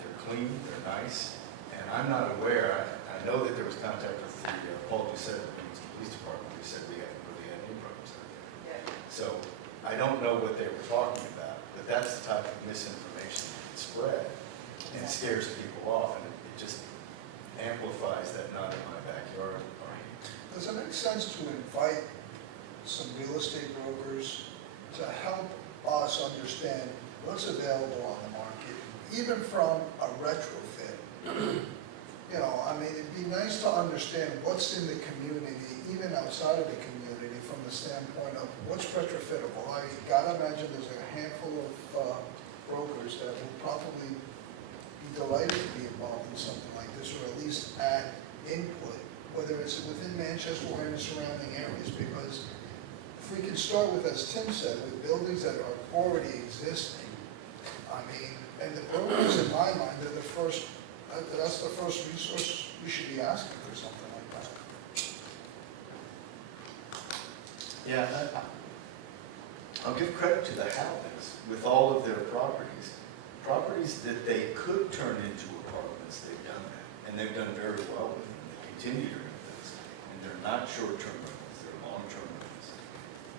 They're clean, they're nice, and I'm not aware, I know that there was contact with the Paul Doucette of the Bennington Police Department, who said we haven't really had any problems out there. So I don't know what they were talking about, but that's the type of misinformation that spread and scares people off, and it just amplifies that not in my backyard argument. Does it make sense to invite some real estate brokers to help us understand what's available on the market, even from a retrofit? It'd be nice to understand what's in the community, even outside of the community, from the standpoint of what's retrofittable. I gotta imagine there's a handful of brokers that will probably be delighted to be involved in something like this, or at least add input, whether it's within Manchester or in the surrounding areas, because if we can start with, as Tim said, with buildings that are already existing, and the brokers, in my mind, are the first, that's the first resource we should be asking for something like that. Yeah, I'll give credit to the Howlands with all of their properties. Properties that they could turn into apartments, they've done that. And they've done very well with them. They continue to rent those. And they're not short-term rentals, they're long-term rentals.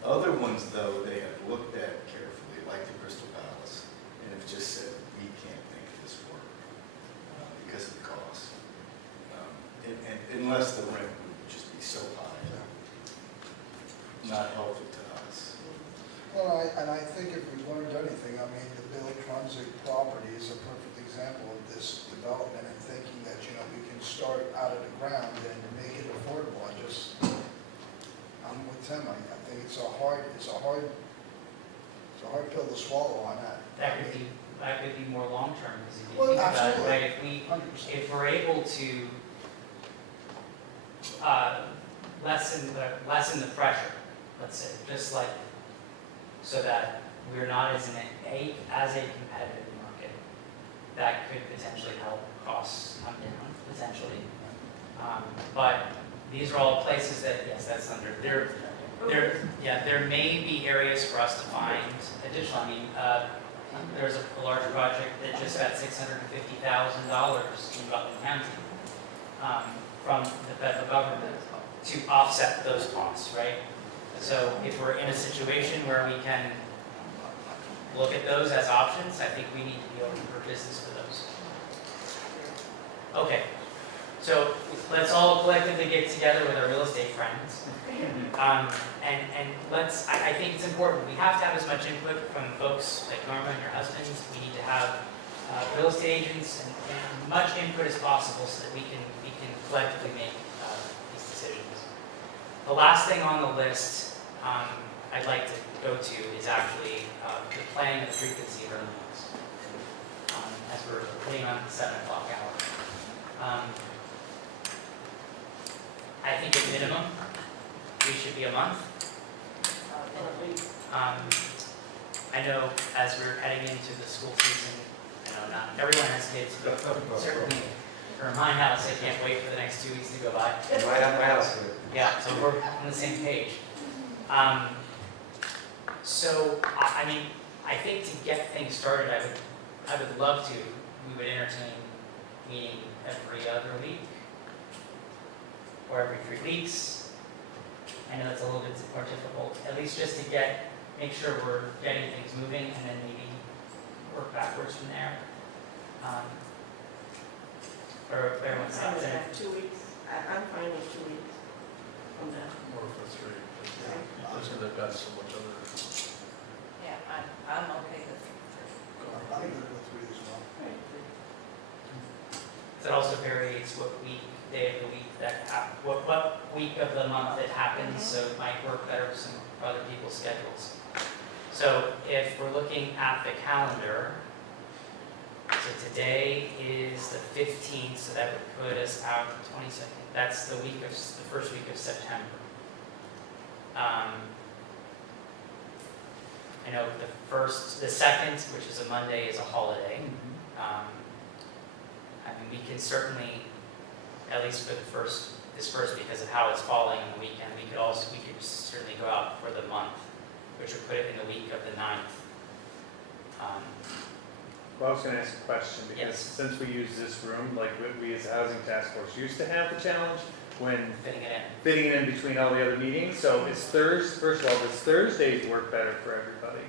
Other ones, though, they have looked at carefully, like the Crystal Palace, and have just said, we can't make this work because of the cost. And unless the rent would just be so high, not helpful to us. Well, I think if we've learned anything, the Bill Trunzick property is a perfect example of this development and thinking that, we can start out of the ground and make it affordable. I'm with Tim. I think it's a hard pill to swallow on that. That could be more long-term, because if you Well, think about it, absolutely. right, 100%. if we're able to lessen the pressure, let's say, just like, so that we're not as a competitive market, that could potentially help costs come down, potentially. But these are all places that, yes, that's under, there may be areas for us to find additional, I mean, there's a larger project that just got $650,000 in Rutland County from the federal government to offset those costs, right? So if we're in a situation where we can look at those as options, I think we need to be open for business for those. Okay, so let's all collectively get together with our real estate friends. And let's, I think it's important, we have to have as much input from folks like Norma and your husbands. We need to have real estate agents and much input as possible so that we can collectively make these decisions. The last thing on the list I'd like to go to is actually the planning of the frequency of our meetings, as we're putting on the 7 o'clock hour. I think at minimum, we should be a month. I know as we're heading into the school season, I know not everyone has kids, but certainly for my house, I can't wait for the next 2 weeks to go by. My house, too. Yeah, so we're on the same page. So, I mean, I think to get things started, I would love to, we would entertain meeting every other week or every 3 weeks. I know it's a little bit more difficult, at least just to make sure we're getting things moving and then maybe work backwards from there. Or everyone's I'm not fine there. with that, 2 weeks. I'm fine with 2 weeks on that. More for 3, because they've got so much other. Yeah, I'm okay with I'm good with 3 as well. It also varies what day of the week what week of the month it happens, so it might work better with some other people's schedules. So if we're looking at the calendar, so today is the 15th, so that would put us out the 22nd. That's the first week of September. I know the 2nd, which is a Monday, is a holiday. I mean, we can certainly, at least for this first, because of how it's falling on the weekend, we could certainly go out for the month, which would put it in the week of the 9th. Well, I was gonna ask a question, because Yes. since we use this room, like we as a housing task force used to have the challenge when Fitting it in. fitting it in between all the other meetings, so it's Thursday, first of all, does Thursdays work better for everybody?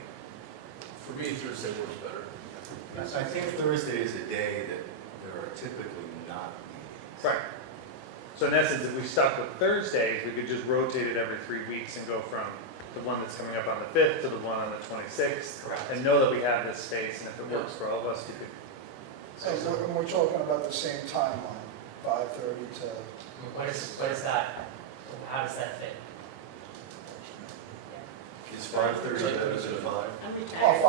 For me, Thursday works better. I think Thursday is a day that there are typically not meetings. Right. So in essence, if we stuck with Thursdays, we could just rotate it every 3 weeks and go from the one that's coming up on the 5th to the one on the 26th, Correct. and know that we have this space, and if it works for all of us, you could. And we're talking about the same timeline, 5:30 to, What is that? How does that fit? Is 5:30 better than 5? I'm oh, retired.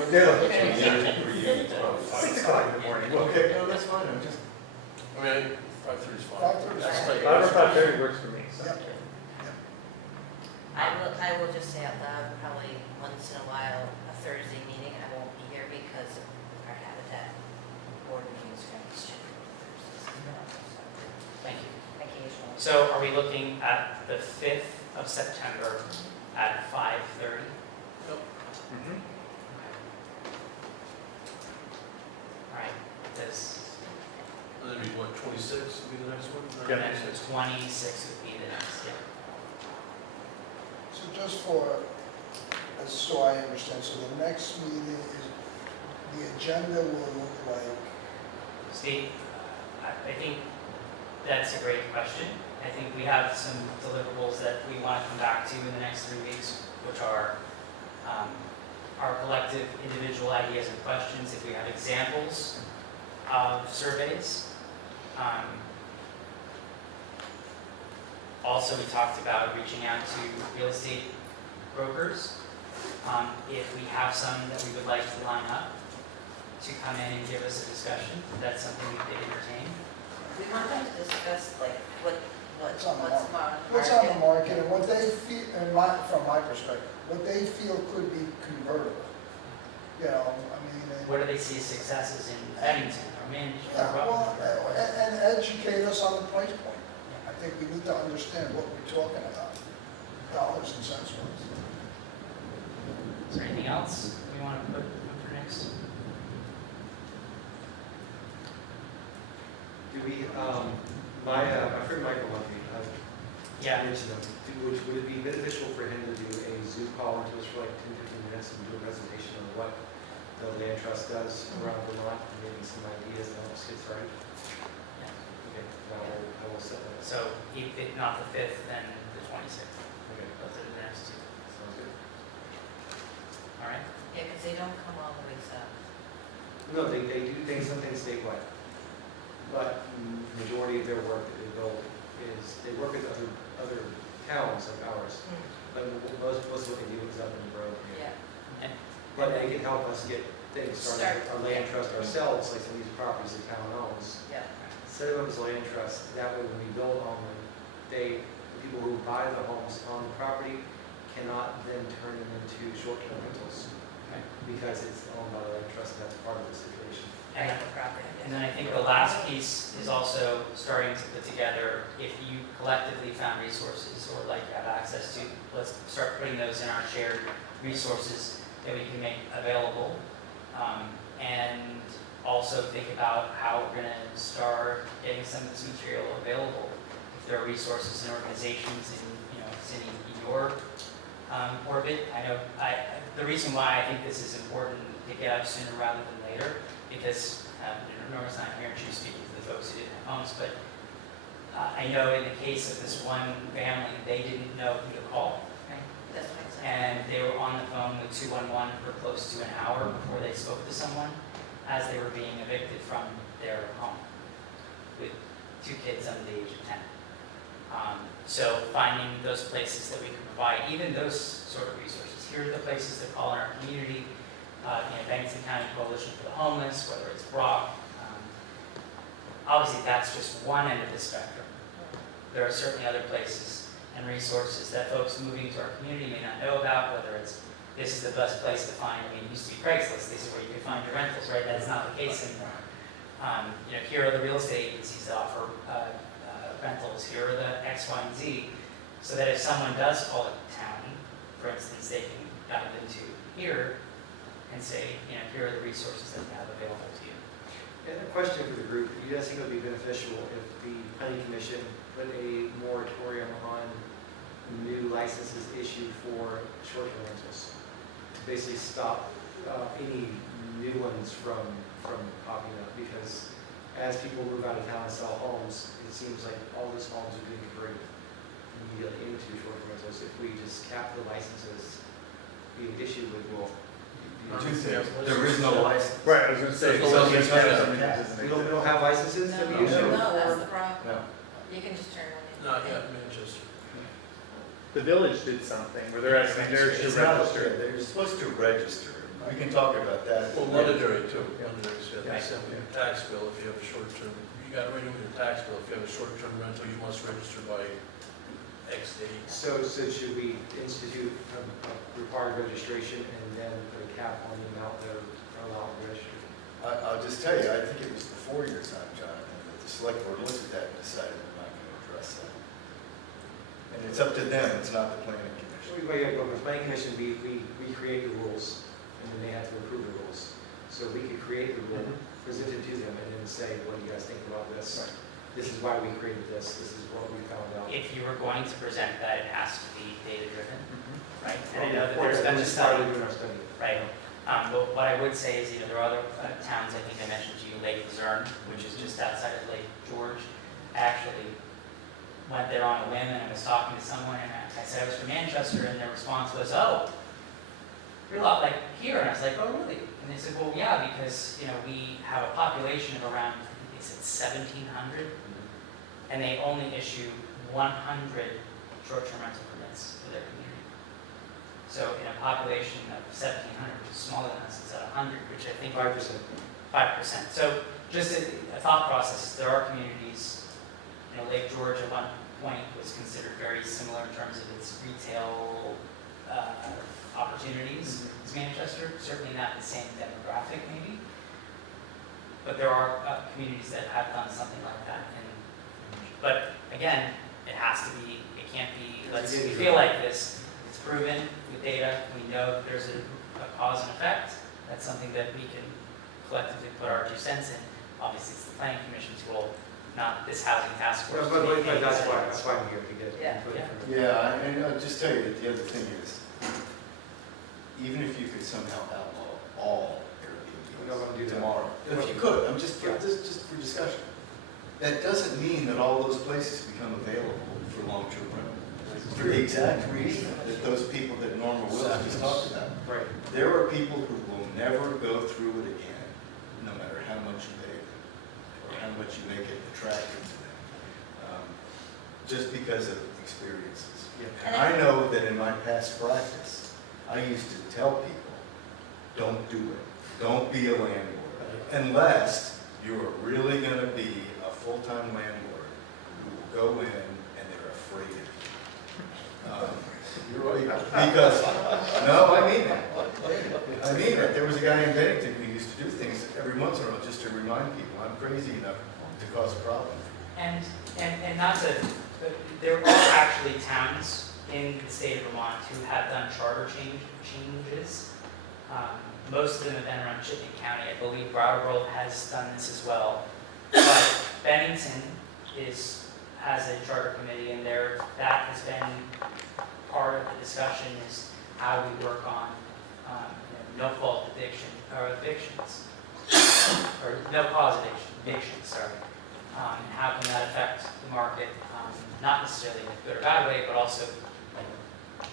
5:30. Yeah. 6 o'clock in the morning. Okay, no, that's fine, I'm just. I mean, 5:30 is fine. 5:30 is That's fine. like- 5 or 5:30 works for me, so. Yep. I will just say out loud, probably once in a while, a Thursday meeting, I won't be here because our Habitat board meetings are going to be scheduled. Thank you. Occasionally. So are we looking at the 5th of September at 5:30? Mhm. All right, this, And then we want 26 would be the next one? Yeah. and then the 26th would be the next, yeah. So just so I understand, so the next meeting is, the agenda will look like, Steve, I think that's a great question. I think we have some deliverables that we want to come back to in the next 3 weeks, which are our collective individual ideas and questions, if we have examples of surveys. Also, we talked about reaching out to real estate brokers. If we have some that we would like to line up to come in and give us a discussion, that's something we could entertain. We want them to discuss like what's What's on the on what's on the market and what they feel, from my perspective, what they feel could be convertible. You know, I mean. What do they see as successes in Bennington or Manchester? Yeah, well, and educate us on the price point. I think we need to understand what we're talking about, dollars and cents wise. Is there anything else we want to put up for next? Do we, my friend Michael Lumpy, Yeah, mentioned them. Would it be beneficial for him to do a Zoom call into us for like 10, 15 minutes and do a presentation on what the land trust does around Vermont, and maybe some ideas to help us get started? yeah. Okay, I will set that. So if not the 5th, then the 26th. Okay, Those are the next two. sounds good. All right? Yeah, because they don't come all the way south. No, they do things, some things statewide. But majority of their work that they build is, they work with other towns like ours. But most of what they do is up in the road here. Yeah. But they can help us get things started, Start, our land trust ourselves, like some of these properties the town owns. Yeah. Set them as land trust, that way when we build on them, the people who buy the homes on the property cannot then turn them into short-term rentals. Okay. Because it's owned by the land trust, and that's part of the situation. And Right, the property. And then I think the last piece is also starting to put together, if you collectively found resources or like have access to, let's start putting those in our shared resources that we can make available. And also think about how we're gonna start getting some of this material available. If there are resources and organizations in, Cindy, in your orbit, I know, the reason why I think this is important to get up sooner rather than later, because Nora's not here and she's speaking to the folks who didn't have homes, but I know in the case of this one family, they didn't know who to call. Right, that's what I said. And they were on the phone with 211 for close to an hour before they spoke to someone as they were being evicted from their home with 2 kids under the age of 10. So finding those places that we can provide, even those sort of resources. Here are the places to call in our community. Bennington County Coalition for the Homeless, whether it's Brock. Obviously, that's just one end of the spectrum. There are certainly other places and resources that folks moving to our community may not know about, whether it's, this is the best place to find, it used to be Craigslist, this is where you can find your rentals, right? That's not the case anymore. Here are the real estate agencies that offer rentals, here are the X, Y, and Z, so that if someone does call it town, for instance, they can dive into here and say, here are the resources that we have available to you. And a question for the group, do you guys think it would be beneficial if the planning commission put a moratorium on new licenses issued for short-term rentals? Basically stop any new ones from popping up, because as people move out of town and sell homes, it seems like all those homes are being converted immediately into short-term rentals. If we just cap the licenses being issued with, Two things, there is no license. Right, I was gonna say, There's no something license. doesn't exist. we don't have licenses to be No, issued? that's the problem. No. You can just turn one in. Not yet, Manchester. The village did something where they're asking theirs to It's not, register. they're supposed to register. We can talk about that. Well, Londonderry too, Londonderry said, they Right. send you your tax bill if you have a short-term, you got to renew your tax bill, if you have a short-term rental, you must register by X days. So should we institute a required registration and then put a cap on the amount that are allowed to register? I'll just tell you, I think it was before your time, Jonathan, that the select board looked at that and decided we're not going to address that. And it's up to them, it's not the planning commission. But with planning commission, we create the rules, and then they have to approve the rules. So we could create the rule, present it to them, and then say, what do you guys think about this? This is why we created this, this is what we found out. If you were going to present that, it has to be data-driven, right? And I know that Or there's been a we started study, doing our study. right? But what I would say is, there are other towns, I think I mentioned to you, Lake Luzerne, which is just outside of Lake George. I actually went there on a whim and I was talking to someone and I said I was from Manchester and their response was, oh, you're a lot like here. And I was like, oh, really? And they said, well, yeah, because, we have a population of around, I think they said 1,700. And they only issue 100 short-term rental permits for their community. So in a population of 1,700, which is smaller than us, it's at 100, which I think 5%. 5%. So just a thought process, there are communities, Lake George at one point was considered very similar in terms of its retail opportunities as Manchester, certainly not the same demographic maybe. But there are communities that have done something like that. But again, It has to be, it can't be, we feel like this, it's proven with data, we know there's a cause and effect. That's something that we can collectively put our 2 cents in. Obviously, it's the planning commission's role, not this housing task force. But to make any that's decisions. why I'm here, to get Yeah. input from. Yeah, and I'll just tell you that the other thing is, even if you could somehow outlaw all We don't wanna do Airbnbs that. tomorrow, if you could, I'm just Yeah. just for discussion, that doesn't mean that all those places become available for long-term rental. For the exact reason that those people that Norma Willis just talked about. Right. There are people who will never go through it again, no matter how much you pay them, or how much you make it attractive to them, just because of experiences. Yeah. And I know that in my past practice, I used to tell people, don't do it, don't be a landlord, unless you're really gonna be a full-time landlord who will go in and they're afraid of you. Because, no, I mean that. I mean that. There was a guy in Bennington who used to do things every once in a while just to remind people, I'm crazy enough to cause a problem. And not to, but there are actually towns in the state of Vermont who have done charter changes. Most of them have been around Chittenden County. I believe Brattleboro has done this as well. But Bennington has a charter committee, and that has been part of the discussion is how we work on no-fault evictions, or no-cause evictions, sorry. And how can that affect the market, not necessarily in a good or bad way, but also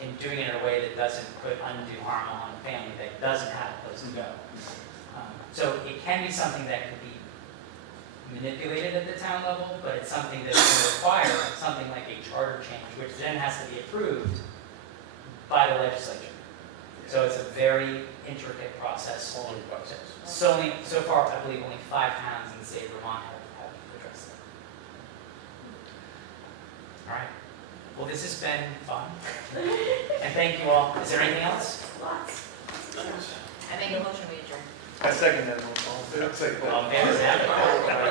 in doing it in a way that doesn't put undue harm on a family that doesn't have a place to go. So it can be something that could be manipulated at the town level, but it's something that can require something like a charter change, which then has to be approved by the legislature. So it's a very intricate process. So far, I believe only 5 towns in the state of Vermont have addressed it. All right. Well, this has been fun. And thank you all. Is there anything else? Lots. I make a motion, we adjourn. I second that. All in favor, say aye.